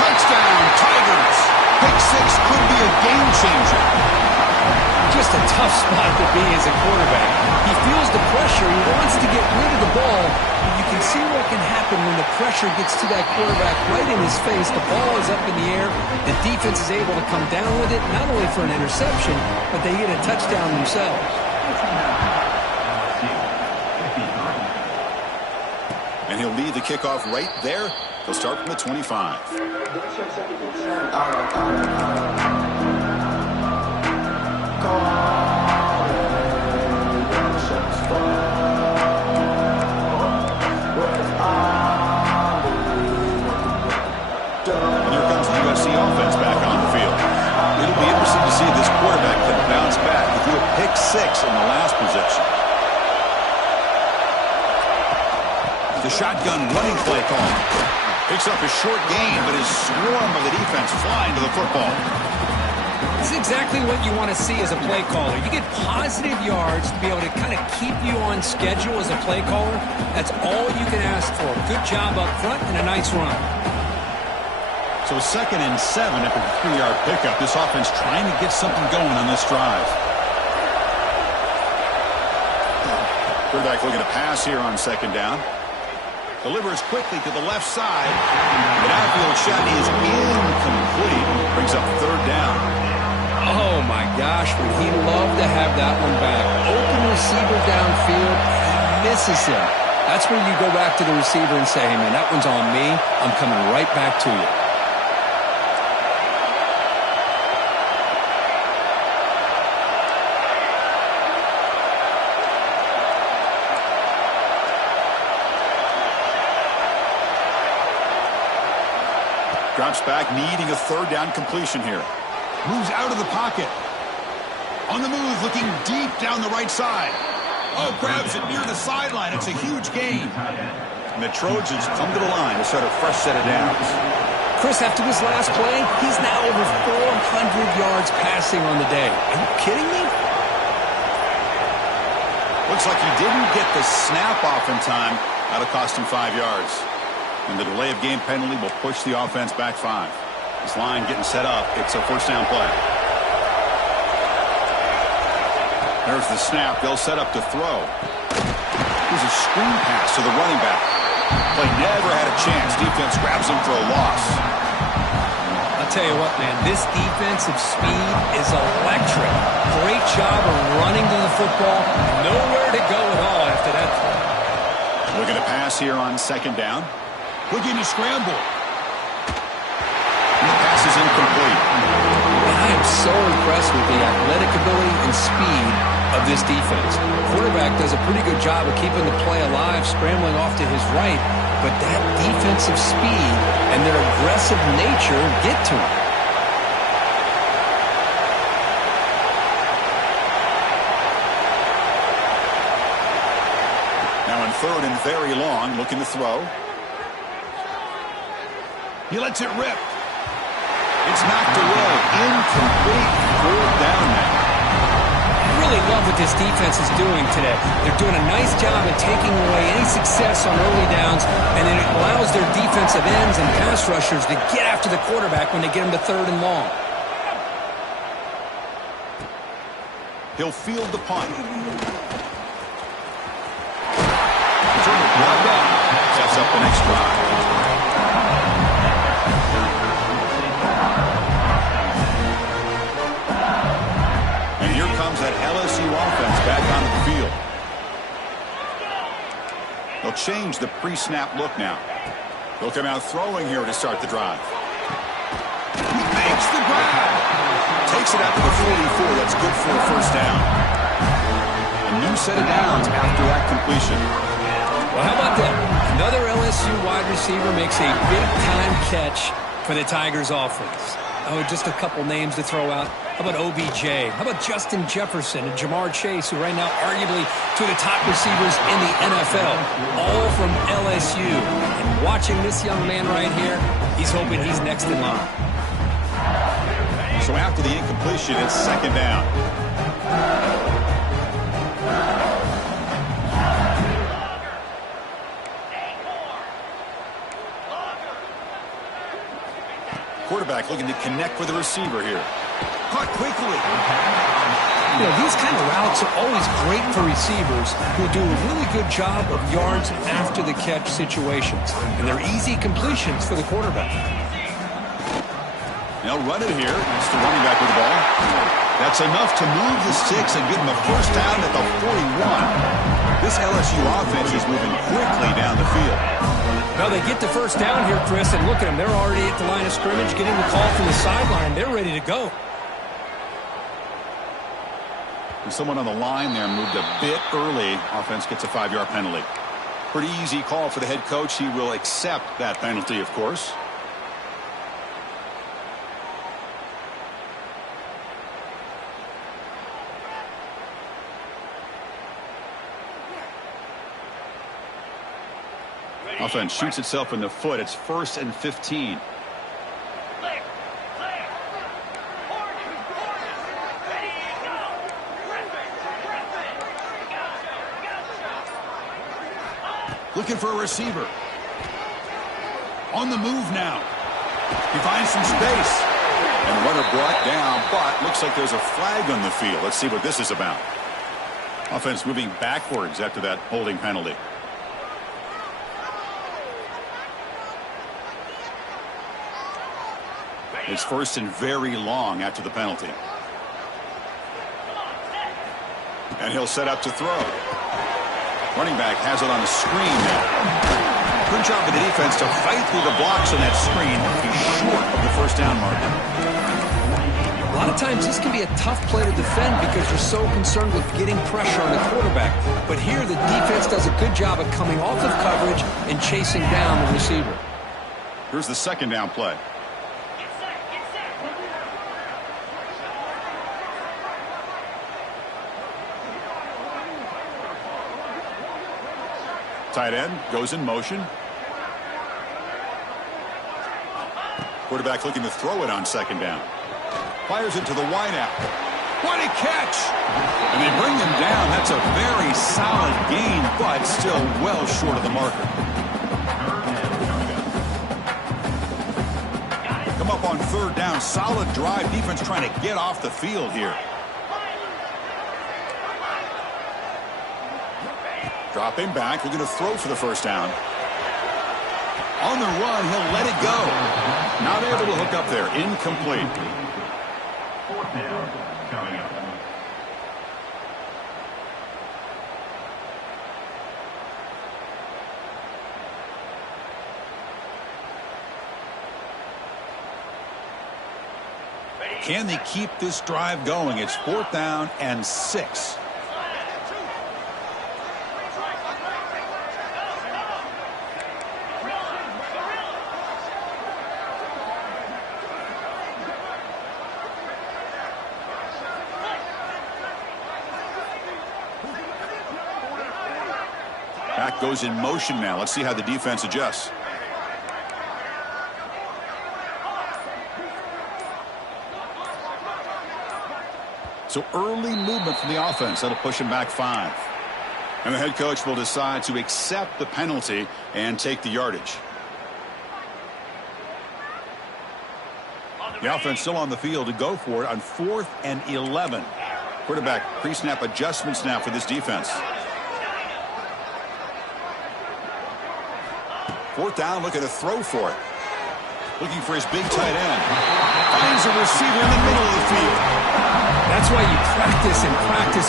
Touchdown, Tigers. Pick 6 could be a game changer. Just a tough spot to be as a quarterback. He feels the pressure. He wants to get rid of the ball. But you can see what can happen when the pressure gets to that quarterback right in his face. The ball is up in the air. The defense is able to come down with it, not only for an interception, but they get a touchdown themselves. And he'll lead the kickoff right there. He'll start from the 25. And here comes the USC offense back on the field. It'll be interesting to see if this quarterback can bounce back. He threw a pick 6 in the last possession. The shotgun running play call. Picks up a short gain, but his swarm of the defense flying to the football. This is exactly what you want to see as a play caller. You get positive yards to be able to kind of keep you on schedule as a play caller. That's all you can ask for. Good job up front and a nice run. So 2nd and 7 after the 3-yard pickup. This offense trying to get something going on this drive. Quarterback looking to pass here on 2nd down. Delivers quickly to the left side. The outfield shot is incomplete. Brings up 3rd down. Oh, my gosh, would he love to have that one back. Open receiver downfield, he misses him. That's where you go back to the receiver and say, hey, man, that one's on me. I'm coming right back to you. Drops back, needing a 3rd down completion here. Moves out of the pocket. On the move, looking deep down the right side. Oh, grabs it near the sideline. It's a huge gain. And the Trojans come to the line to start a fresh set of downs. Chris, after this last play, he's now over 400 yards passing on the day. Are you kidding me? Looks like he didn't get the snap off in time. That'll cost him 5 yards. And the delay of game penalty will push the offense back 5. This line getting set up. It's a first down play. There's the snap. They'll set up to throw. Here's a screen pass to the running back. Play never had a chance. Defense grabs him for a loss. I'll tell you what, man, this defensive speed is electric. Great job of running to the football. Nowhere to go at all after that throw. Looking to pass here on 2nd down. Looking to scramble. And the pass is incomplete. And I am so impressed with the athletic ability and speed of this defense. Quarterback does a pretty good job of keeping the play alive, scrambling off to his right, but that defensive speed and their aggressive nature get to him. Now in third and very long, looking to throw. He lets it rip. It's knocked away. Incomplete. Fourth down now. I really love what this defense is doing today. They're doing a nice job of taking away any success on early downs, and then it allows their defensive ends and pass rushers to get after the quarterback when they get him to third and long. He'll field the punt. Sets up the next drive. And here comes that LSU offense back onto the field. They'll change the pre-snap look now. They'll come out throwing here to start the drive. He makes the grab. Takes it out to the 44. That's good for a first down. A new set of downs after that completion. Well, how about that? Another LSU wide receiver makes a big-time catch for the Tigers offense. Oh, just a couple names to throw out. How about OBJ? How about Justin Jefferson and Jamar Chase, who right now arguably two of the top receivers in the NFL, all from LSU. And watching this young man right here, he's hoping he's next in line. So after the incompletion, it's second down. Quarterback looking to connect with the receiver here. Caught quickly. You know, these kind of routes are always great for receivers who do a really good job of yards after the catch situations. And they're easy completions for the quarterback. They'll run it here. It's the running back with the ball. That's enough to move the sticks and give them a first down at the 41. This LSU offense is moving quickly down the field. Well, they get the first down here, Chris, and look at them. They're already at the line of scrimmage, getting the call from the sideline. They're ready to go. And someone on the line there moved a bit early. Offense gets a 5-yard penalty. Pretty easy call for the head coach. He will accept that penalty, of course. Offense shoots itself in the foot. It's 1st and 15. Looking for a receiver. On the move now. He finds some space. And runner brought down, but looks like there's a flag on the field. Let's see what this is about. Offense moving backwards after that holding penalty. It's 1st and very long after the penalty. And he'll set up to throw. Running back has it on a screen now. Good job of the defense to fight through the blocks on that screen. He's short of the first down marker. A lot of times this can be a tough play to defend because you're so concerned with getting pressure on the quarterback. But here the defense does a good job of coming off of coverage and chasing down the receiver. Here's the second down play. Tight end goes in motion. Quarterback looking to throw it on second down. Fires it to the wideout. What a catch! And they bring him down. That's a very solid gain, but still well short of the marker. Come up on third down. Solid drive. Defense trying to get off the field here. Dropping back, looking to throw for the first down. On the run, he'll let it go. Not able to hook up there. Incomplete. 4th down coming up. Can they keep this drive going? It's 4th down and 6. goes in motion now. Let's see how the defense adjusts. So early movement from the offense. That'll push him back 5. And the head coach will decide to accept the penalty and take the yardage. The offense still on the field to go for it on 4th and 11. Quarterback pre-snap adjustments now for this defense. 4th down, looking to throw for it. Looking for his big tight end. Finds a receiver in the middle of the field. That's why you practice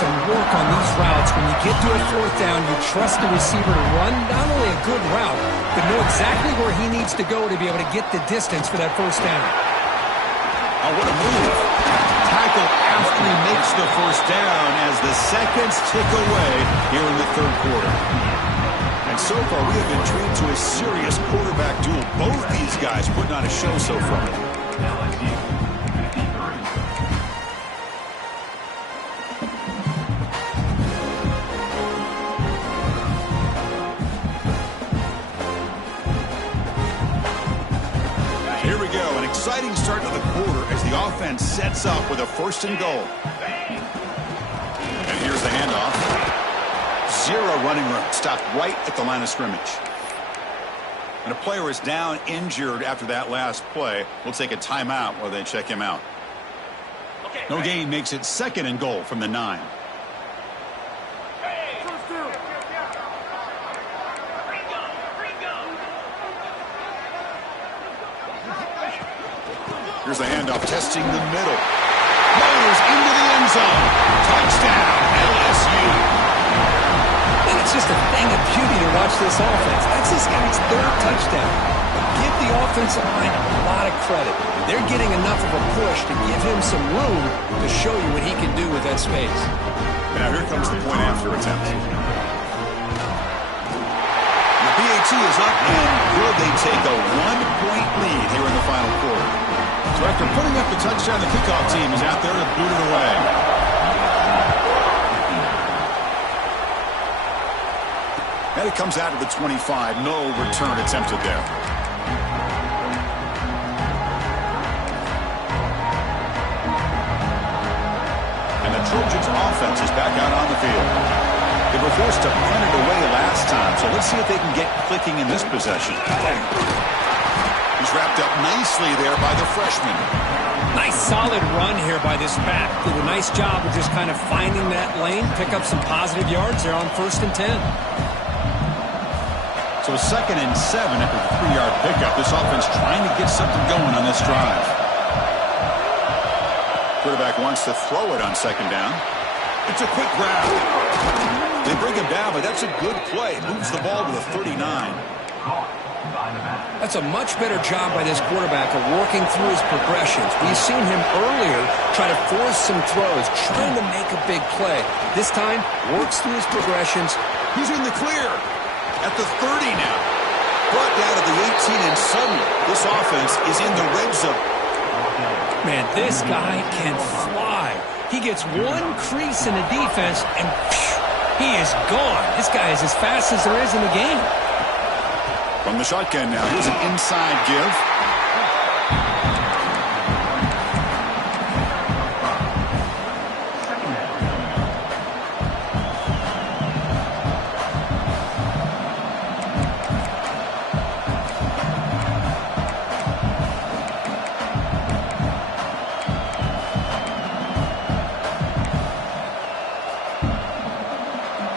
and work on these routes. When you get to a 4th down, you trust the receiver to run not only a good route, but know exactly where he needs to go to be able to get the distance for that 1st down. Oh, what a move. Tackle after he makes the 1st down as the seconds tick away here in the 3rd quarter. And so far, we have been treated to a serious quarterback duel. Both these guys putting on a show so far. Here we go. An exciting start to the quarter as the offense sets up with a 1st and goal. And here's the handoff. 0 running room. Stopped right at the line of scrimmage. And a player is down injured after that last play. We'll take a timeout while they check him out. No gain makes it 2nd and goal from the 9. Here's the handoff, testing the middle. Motors into the end zone. Touchdown, LSU. And it's just a thing of beauty to watch this offense. That's this guy's 3rd touchdown. Give the offensive line a lot of credit. They're getting enough of a push to give him some room to show you what he can do with that space. Now here comes the point after attempt. The PAT is up and good. They take a 1-point lead here in the final quarter. So after putting up the touchdown, the kickoff team is out there to boot it away. And it comes out to the 25. No return attempted there. And the Trojans offense is back out on the field. They were forced to punt it away last time, so let's see if they can get clicking in this possession. He's wrapped up nicely there by the freshman. Nice solid run here by this back. Did a nice job of just kind of finding that lane, pick up some positive yards there on 1st and 10. So 2nd and 7 after the 3-yard pickup. This offense trying to get something going on this drive. Quarterback wants to throw it on 2nd down. It's a quick grab. They bring him down, but that's a good play. Moves the ball to the 39. That's a much better job by this quarterback of working through his progressions. We've seen him earlier try to force some throws, trying to make a big play. This time, works through his progressions. He's in the clear. At the 30 now. Brought down to the 18, and suddenly this offense is in the red zone. Man, this guy can fly. He gets one crease in the defense, and he is gone. This guy is as fast as there is in the game. From the shotgun now, here's an inside give.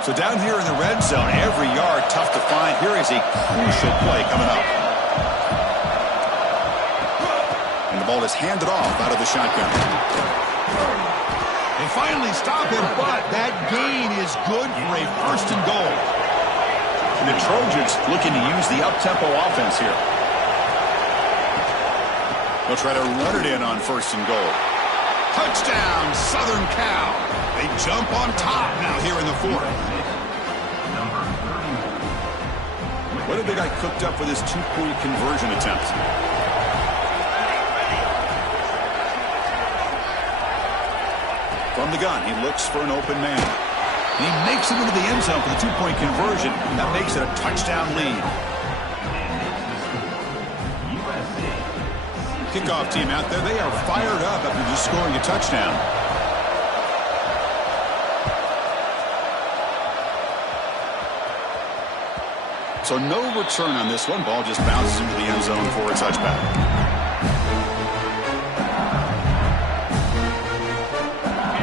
So down here in the red zone, every yard tough to find. Here is a crucial play coming up. And the ball is handed off out of the shotgun. They finally stop him, but that gain is good for a 1st and goal. And the Trojans looking to use the up-tempo offense here. They'll try to run it in on 1st and goal. Touchdown, Southern Cal. They jump on top now here in the 4th. What have they got cooked up for this 2-point conversion attempt? From the gun, he looks for an open man. And he makes it into the end zone for the two-point conversion. That makes it a touchdown lead. Kickoff team out there. They are fired up after just scoring a touchdown. So no return on this one. Ball just bounces into the end zone for a touchback.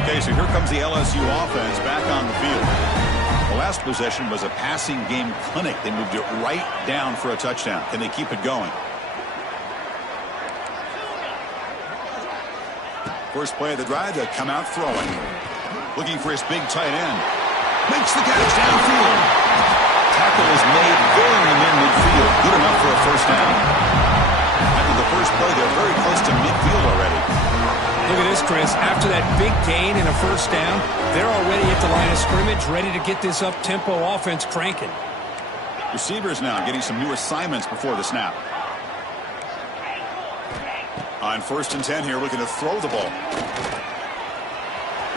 Okay, so here comes the LSU offense back on the field. The last possession was a passing game clinic. They moved it right down for a touchdown. Can they keep it going? First play of the drive, they come out throwing. Looking for his big tight end. Makes the catch downfield. Tackle is made very near midfield. Good enough for a first down. After the first play, they're very close to midfield already. Look at this, Chris. After that big gain and a first down, they're already at the line of scrimmage, ready to get this up-tempo offense cranking. Receivers now getting some new assignments before the snap. On 1st and 10 here, looking to throw the ball.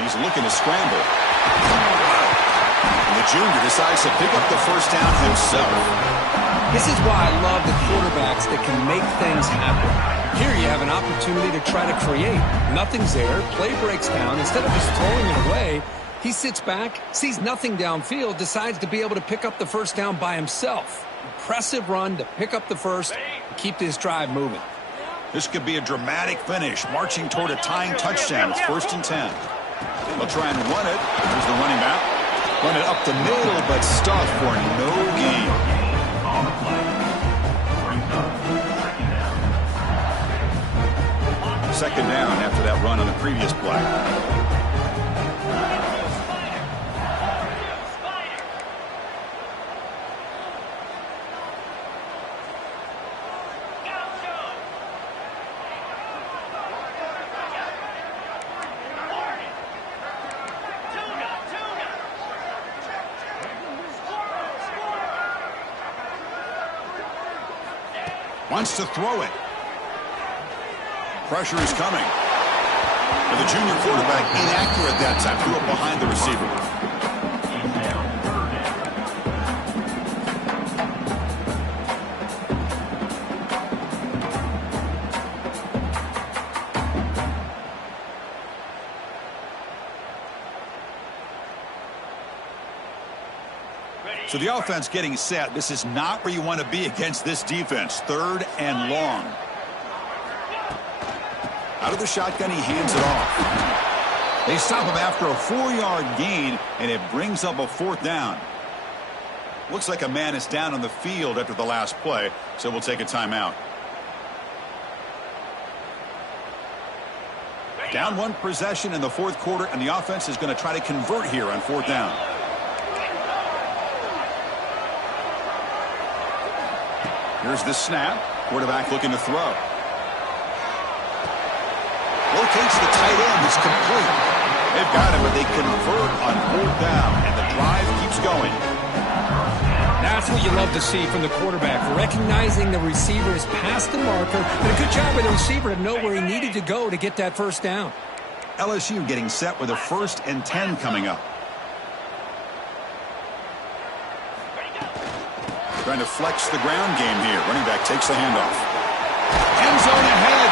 He's looking to scramble. And the junior decides to pick up the first down himself. This is why I love the quarterbacks that can make things happen. Here you have an opportunity to try to create. Nothing's there. Play breaks down. Instead of just throwing it away, he sits back, sees nothing downfield, decides to be able to pick up the first down by himself. Impressive run to pick up the first and keep this drive moving. This could be a dramatic finish, marching toward a tying touchdown. It's 1st and 10. They'll try and run it. Here's the running back. Run it up the middle, but stuffed for no gain. On the play. Brings up Second down after that run on the previous play. Wants to throw it. Pressure is coming. And the junior quarterback inaccurate that time. Threw it behind the receiver. So the offense getting set. This is not where you want to be against this defense. 3rd and long. Out of the shotgun, he hands it off. They stop him after a 4-yard gain, and it brings up a 4th down. Looks like a man is down on the field after the last play, so we'll take a timeout. Down 1 possession in the 4th quarter, and the offense is going to try to convert here on 4th down. Here's the snap. Quarterback looking to throw. Locates the tight end. It's complete. They've got him, but they convert on 4th down, and the drive keeps going. That's what you love to see from the quarterback, recognizing the receiver is past the marker, and a good job by the receiver to know where he needed to go to get that first down. LSU getting set with a 1st and 10 coming up. Trying to flex the ground game here. Running back takes the handoff. End zone ahead.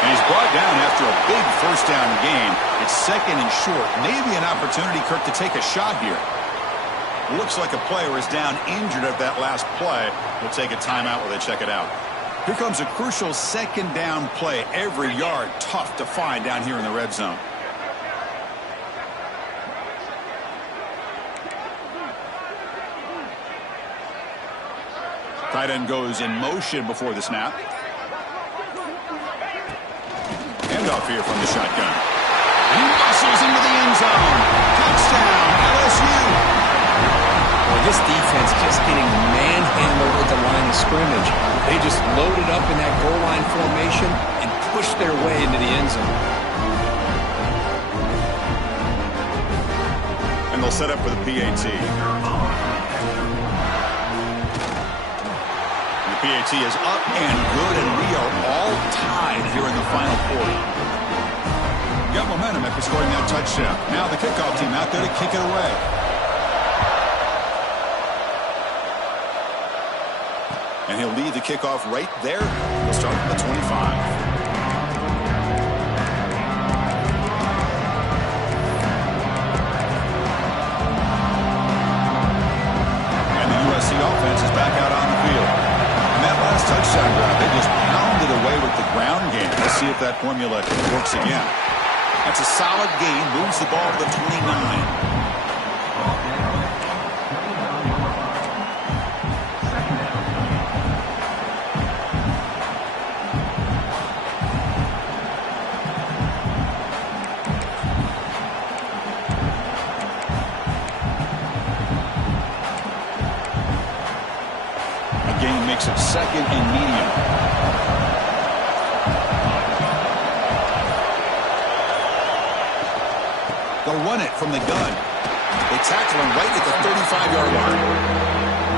And he's brought down after a big first down gain. It's 2nd and short. Maybe an opportunity, Kirk, to take a shot here. Looks like a player is down injured at that last play. We'll take a timeout while they check it out. Here comes a crucial 2nd down play. Every yard tough to find down here in the red zone. Tight end goes in motion before the snap. Handoff here from the shotgun. He muscles into the end zone. Touchdown, LSU. Well, this defense just getting manhandled at the line of scrimmage. They just loaded up in that goal line formation and pushed their way into the end zone. And they'll set up for the PAT. PAT is up and good, and we are all tied here in the final quarter. Got momentum after scoring that touchdown. Now the kickoff team out there to kick it away. And he'll lead the kickoff right there. We'll start at the 25. The offense is back out on the field. And that last touchdown drive, they just pounded away with the ground game. Let's see if that formula works again. That's a solid gain. Moves the ball to the 29. Makes it second and medium. They'll run it from the gun. They tackle him right at the 35-yard line.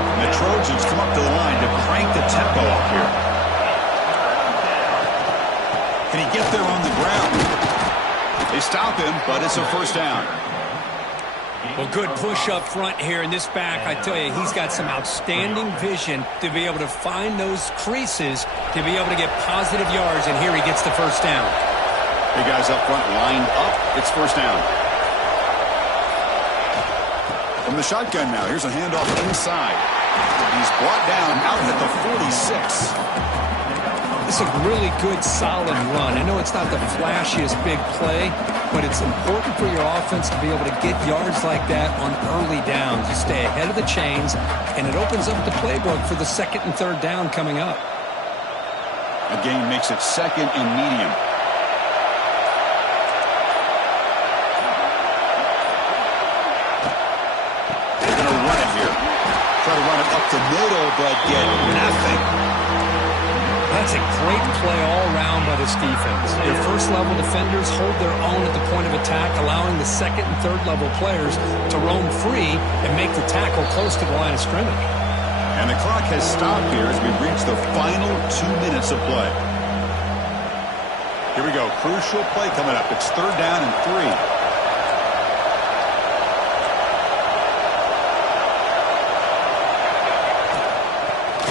And the Trojans come up to the line to crank the tempo up here. Can he get there on the ground? They stop him, but it's a first down. Well, good push up front here in this back. I tell you, he's got some outstanding vision to be able to find those creases, to be able to get positive yards, and here he gets the first down. Big guys up front lined up. It's first down. From the shotgun now, here's a handoff inside. He's brought down out at the 46. This is a really good, solid run. I know it's not the flashiest big play, but it's important for your offense to be able to get yards like that on early downs. You stay ahead of the chains, and it opens up the playbook for the second and third down coming up. A gain makes it second and medium. They're going to run it here. Try to run it up the middle, but get nothing. That's a great play all around by this defense. Your first-level defenders hold their own at the point of attack, allowing the second and third-level players to roam free and make the tackle close to the line of scrimmage. And the clock has stopped here as we reach the final 2 minutes of play. Here we go. Crucial play coming up. It's third down and 3.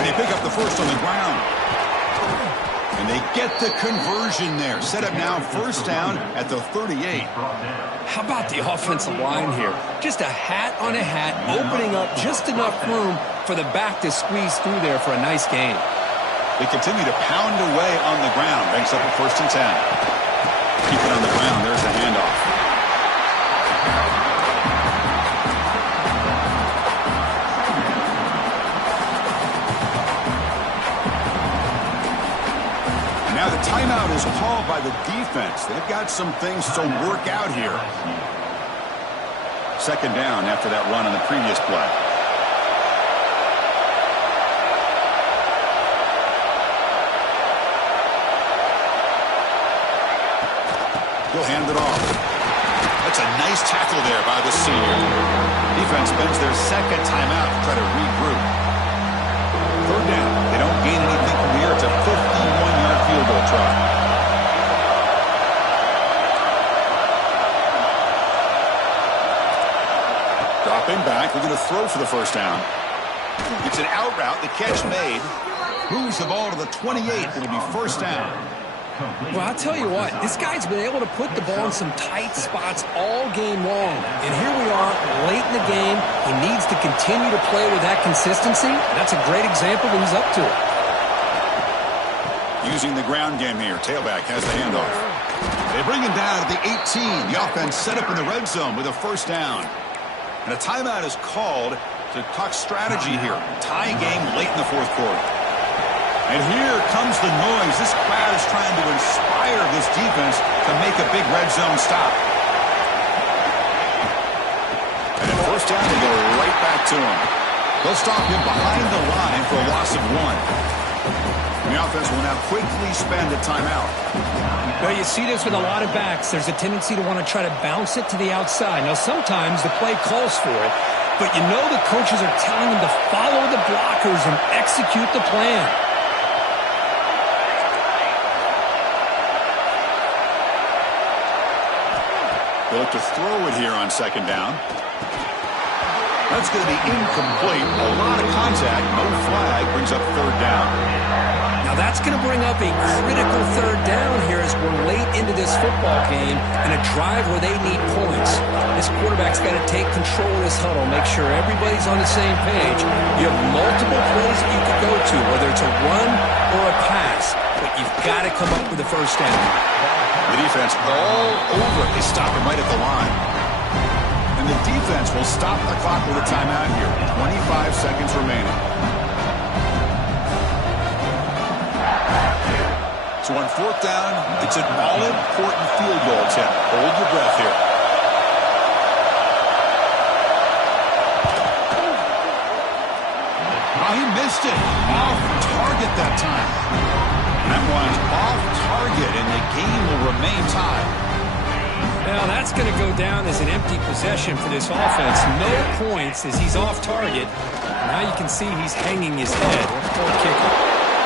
And they pick up the first on the ground. And they get the conversion there. Set up now first down at the 38. How about the offensive line here? Just a hat on a hat, opening up just enough room for the back to squeeze through there for a nice gain. They continue to pound away on the ground. Banks up at first and 10. Keep it on the ground. There's the handoff. Now the timeout is called by the defense. They've got some things to work out here. Second down after that run on the previous play. He'll hand it off. That's a nice tackle there by the senior. Defense spends their second timeout to try to regroup. Third down. They don't gain anything from here. It's a 51-yard field goal try. Dropping back. Looking to throw for the first down. It's an out route. The catch made. Moves the ball to the 28. It'll be first down. Well, I'll tell you what, this guy's been able to put the ball in some tight spots all game long. And here we are, late in the game. He needs to continue to play with that consistency. That's a great example that he's up to it. Using the ground game here. Tailback has the handoff. They bring him down at the 18. The offense set up in the red zone with a first down. And a timeout is called to talk strategy here. Tie game late in the fourth quarter. And here comes the noise. This crowd is trying to inspire this defense to make a big red zone stop. And at first down, they go right back to him. They'll stop him behind the line for a loss of 1. And the offense will now quickly spend a timeout. Well, you see this with a lot of backs. There's a tendency to want to try to bounce it to the outside. Now, sometimes the play calls for it, but you know the coaches are telling them to follow the blockers and execute the plan. Built to throw it here on second down. That's going to be incomplete. A lot of contact. No flag. Brings up third down. Now that's going to bring up a critical third down here as we're late into this football game and a drive where they need points. This quarterback's got to take control of this huddle, make sure everybody's on the same page. You have multiple plays that you could go to, whether it's a run or a pass, but you've got to come up with the first down. The defense all over it. They stop him right at the line. And the defense will stop the clock with a timeout here. 25 seconds remaining. So on fourth down, it's an all-important field goal attempt. Hold your breath here. Oh, he missed it. Off target that time. That one's off target, and the game will remain tied. Now that's going to go down as an empty possession for this offense. No points as he's off target. Now you can see he's hanging his head. Poor kicker.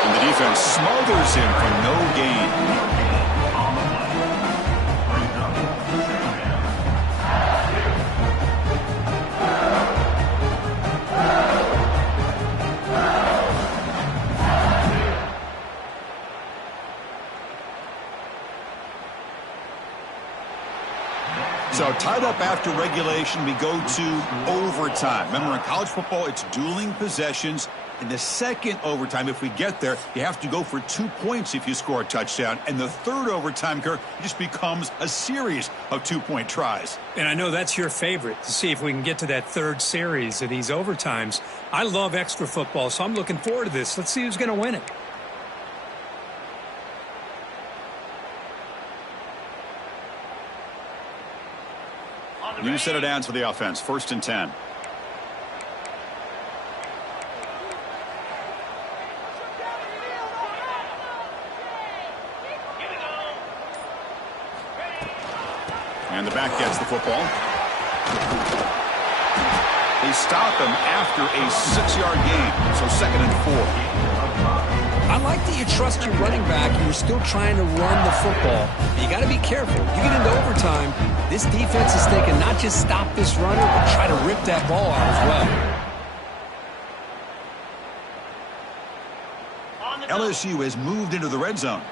And the defense smothers him for no gain. So tied up after regulation, we go to overtime. Remember, in college football, it's dueling possessions. In the second overtime, if we get there, you have to go for 2 points if you score a touchdown. And the third overtime, Kirk, just becomes a series of 2-point tries. And I know that's your favorite, to see if we can get to that third series of these overtimes. I love extra football, so I'm looking forward to this. Let's see who's going to win it. New set of downs for the offense. 1st and 10. And the back gets the football. They stop him after a 6-yard gain. So 2nd and 4. I like that you trust your running back and you're still trying to run the football. But you got to be careful. You get into overtime, this defense is thinking not just stop this runner, but try to rip that ball out as well. LSU has moved into the red zone.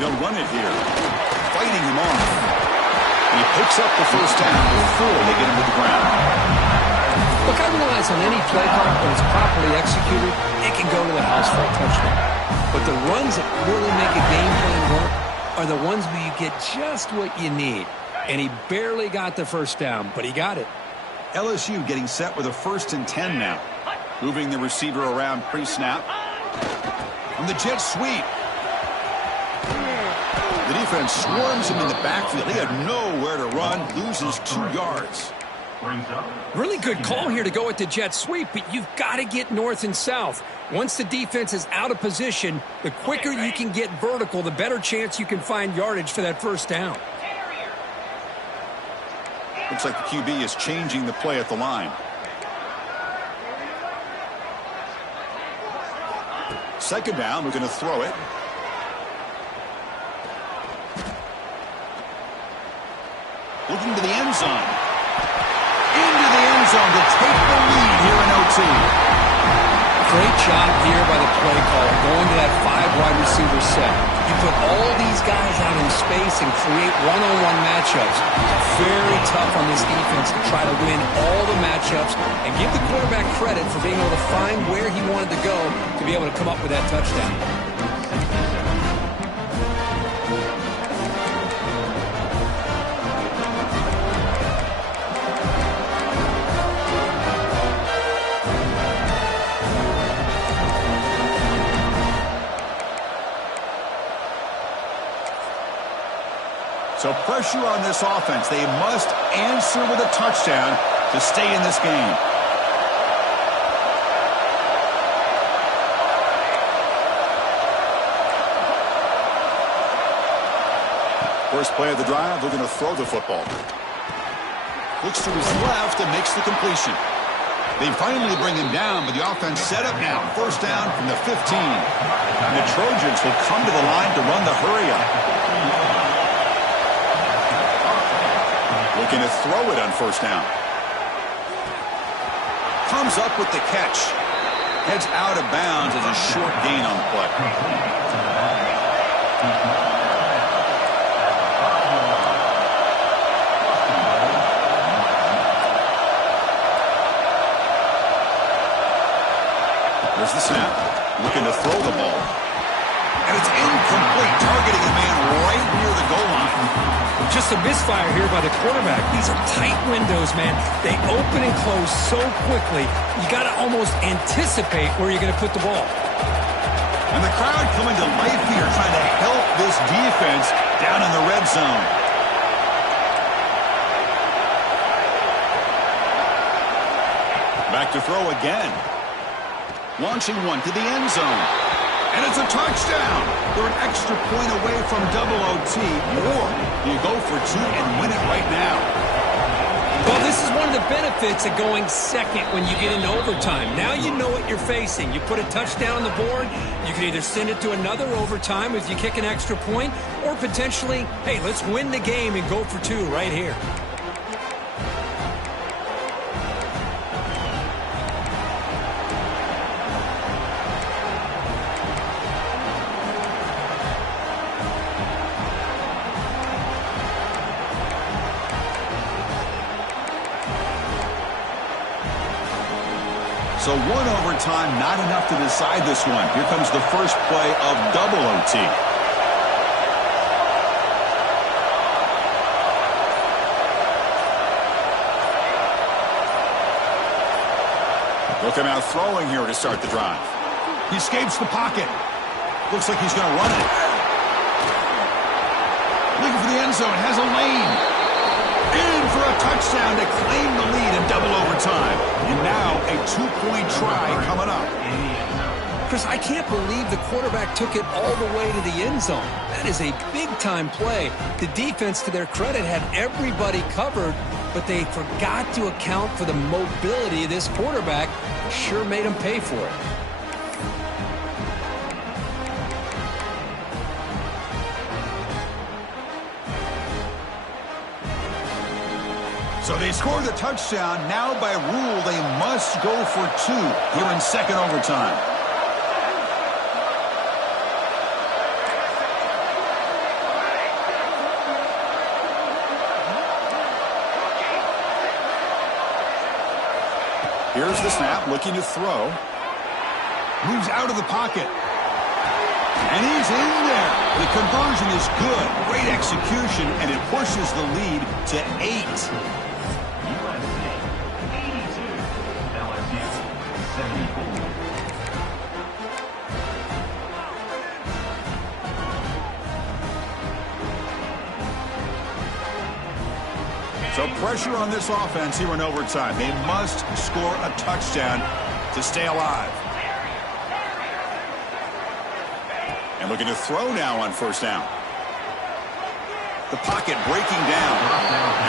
They'll run it here. Fighting him off. He picks up the first down before they get him to the ground. Look, I realize on any play call, when it's properly executed, it can go to the house for a touchdown. But the runs that really make a game plan work are the ones where you get just what you need. And he barely got the first down, but he got it. LSU getting set with a 1st and 10 now. Moving the receiver around pre-snap. And the jet sweep. The defense swarms him in the backfield. He had nowhere to run, loses 2 yards. Really good call here to go with the jet sweep, but you've got to get north and south. Once the defense is out of position, the quicker you can get vertical, the better chance you can find yardage for that first down. Looks like the QB is changing the play at the line. Second down, we're going to throw it. Looking to the end zone. Into the end zone to take the lead here in OT. Great job here by the play caller, going to that 5-wide receiver set. You put all these guys out in space and create one-on-one matchups. Very tough on this defense to try to win all the matchups and give the quarterback credit for being able to find where he wanted to go to be able to come up with that touchdown. So pressure on this offense. They must answer with a touchdown to stay in this game. First play of the drive, they're going to throw the football. Looks to his left and makes the completion. They finally bring him down, but the offense set up now. First down from the 15. And the Trojans will come to the line to run the hurry-up. Looking to throw it on first down. Comes up with the catch. Heads out of bounds as a short gain on the play. There's the snap. Looking to throw the ball. And it's incomplete, targeting a man right near the goal line. Just a misfire here by the quarterback. These are tight windows, man. They open and close so quickly. You got to almost anticipate where you're going to put the ball. And the crowd coming to life here, trying to help this defense down in the red zone. Back to throw again. Launching one to the end zone. And it's a touchdown. They're an extra point away from double OT. Or you go for two and win it right now. Well, this is one of the benefits of going second when you get into overtime. Now you know what you're facing. You put a touchdown on the board. You can either send it to another overtime if you kick an extra point, or potentially, hey, let's win the game and go for two right here. So one overtime, not enough to decide this one. Here comes the first play of double OT. Looking out throwing here to start the drive. He escapes the pocket. Looks like he's going to run it. Looking for the end zone. Has a lane. In for a touchdown to claim the lead in double overtime. And now a two-point try coming up. Chris, I can't believe the quarterback took it all the way to the end zone. That is a big-time play. The defense, to their credit, had everybody covered, but they forgot to account for the mobility of this quarterback. Sure made him pay for it. So they score the touchdown. Now by rule, they must go for two here in second overtime. Here's the snap, looking to throw. Moves out of the pocket. And he's in there. The conversion is good. Great execution, and it pushes the lead to 8. So pressure on this offense here in overtime. They must score a touchdown to stay alive. And looking to throw now on first down. The pocket breaking down.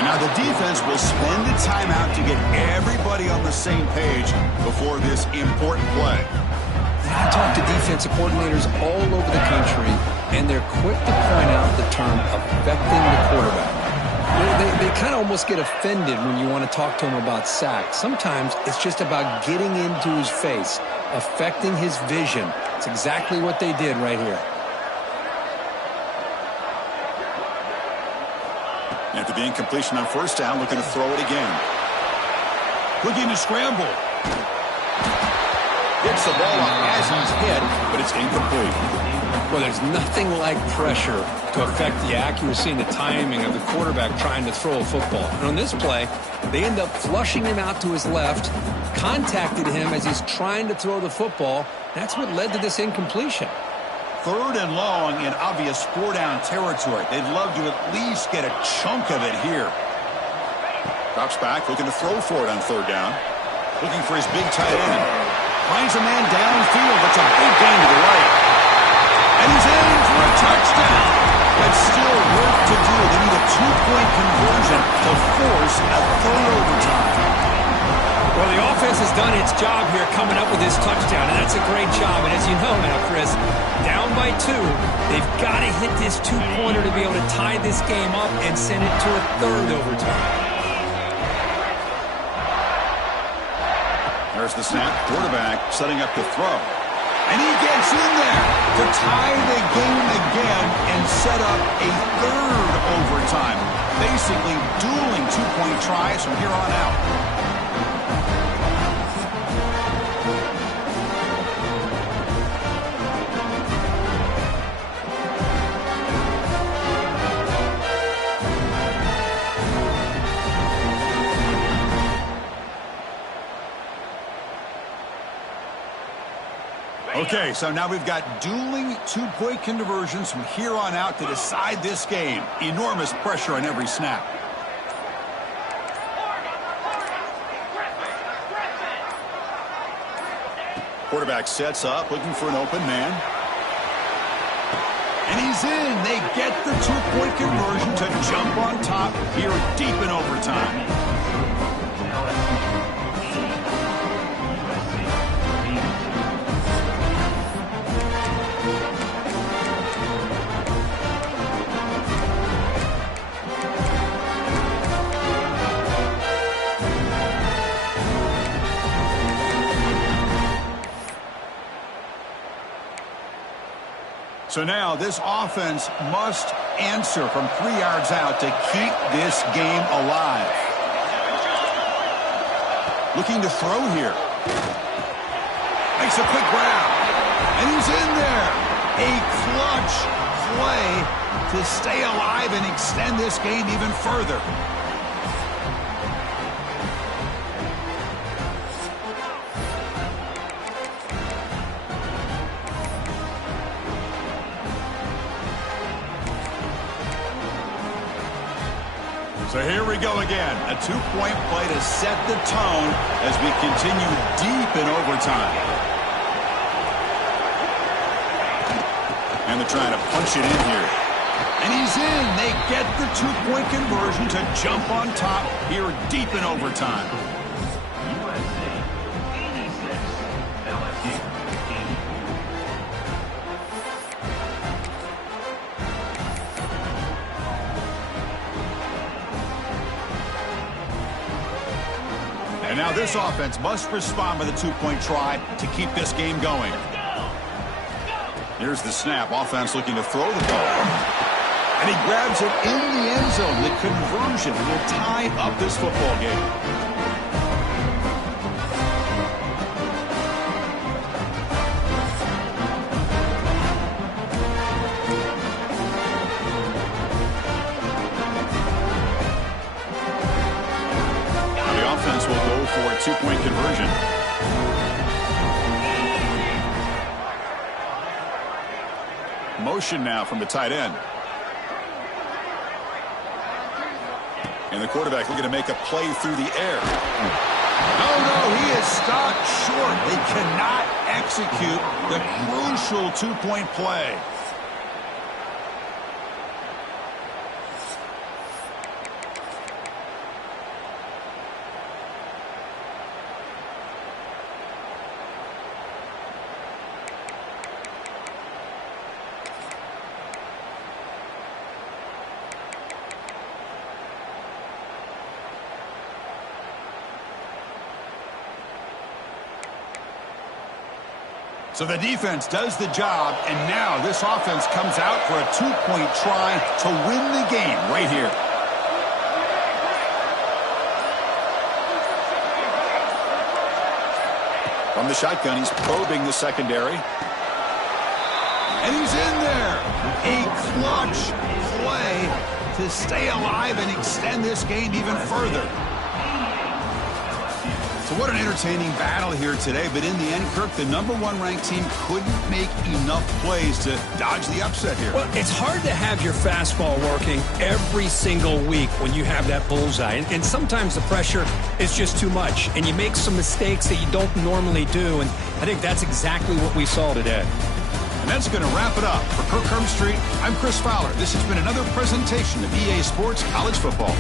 And now the defense will spend a timeout to get everybody on the same page before this important play. I talk to defensive coordinators all over the country, and they're quick to point out the term affecting the quarterback. They kind of almost get offended when you want to talk to them about sacks. Sometimes it's just about getting into his face, affecting his vision. It's exactly what they did right here. After the incompletion on first down, looking to throw it again. Looking to scramble. Gets the ball up as he's hit, but it's incomplete. Well, there's nothing like pressure to affect the accuracy and the timing of the quarterback trying to throw a football. And on this play, they end up flushing him out to his left, contacted him as he's trying to throw the football. That's what led to this incompletion. Third and long in obvious four-down territory. They'd love to at least get a chunk of it here. Drops back, looking to throw for it on third down. Looking for his big tight end. Finds a man downfield. That's a big gain to the right. And he's in for a touchdown. But still work to do. They need a two-point conversion to force a third overtime. Well, the offense defense has done its job here coming up with this touchdown, and that's a great job. And as you know now, Chris, down by 2, they've got to hit this two-pointer to be able to tie this game up and send it to a third overtime. There's the snap. Quarterback setting up to throw. And he gets in there to tie the game again and set up a third overtime. Basically dueling two-point tries from here on out. Okay, so now we've got dueling two-point conversions from here on out to decide this game. Enormous pressure on every snap. Quarterback sets up, looking for an open man. And he's in. They get the two-point conversion to jump on top here deep in overtime. So now this offense must answer from 3 yards out to keep this game alive. Looking to throw here. Makes a quick grab. And he's in there. A clutch play to stay alive and extend this game even further. So here we go again. A two-point play to set the tone as we continue deep in overtime. And they're trying to punch it in here. And he's in. They get the two-point conversion to jump on top here deep in overtime. And now this offense must respond with a two-point try to keep this game going. Here's the snap. Offense looking to throw the ball. And he grabs it in the end zone. The conversion will tie up this football game. Will go for a two-point conversion. Motion now from the tight end. And the quarterback looking to make a play through the air. No, he is stopped short. They cannot execute the crucial two-point play. So the defense does the job, and now this offense comes out for a two-point try to win the game right here. From the shotgun, he's probing the secondary. And he's in there. A clutch play to stay alive and extend this game even further. So what an entertaining battle here today. But in the end, Kirk, the #1 ranked team couldn't make enough plays to dodge the upset here. Well, it's hard to have your fastball working every single week when you have that bullseye. And sometimes the pressure is just too much. And you make some mistakes that you don't normally do. And I think that's exactly what we saw today. And that's going to wrap it up. For Kirk Herbstreit, I'm Chris Fowler. This has been another presentation of EA Sports College Football.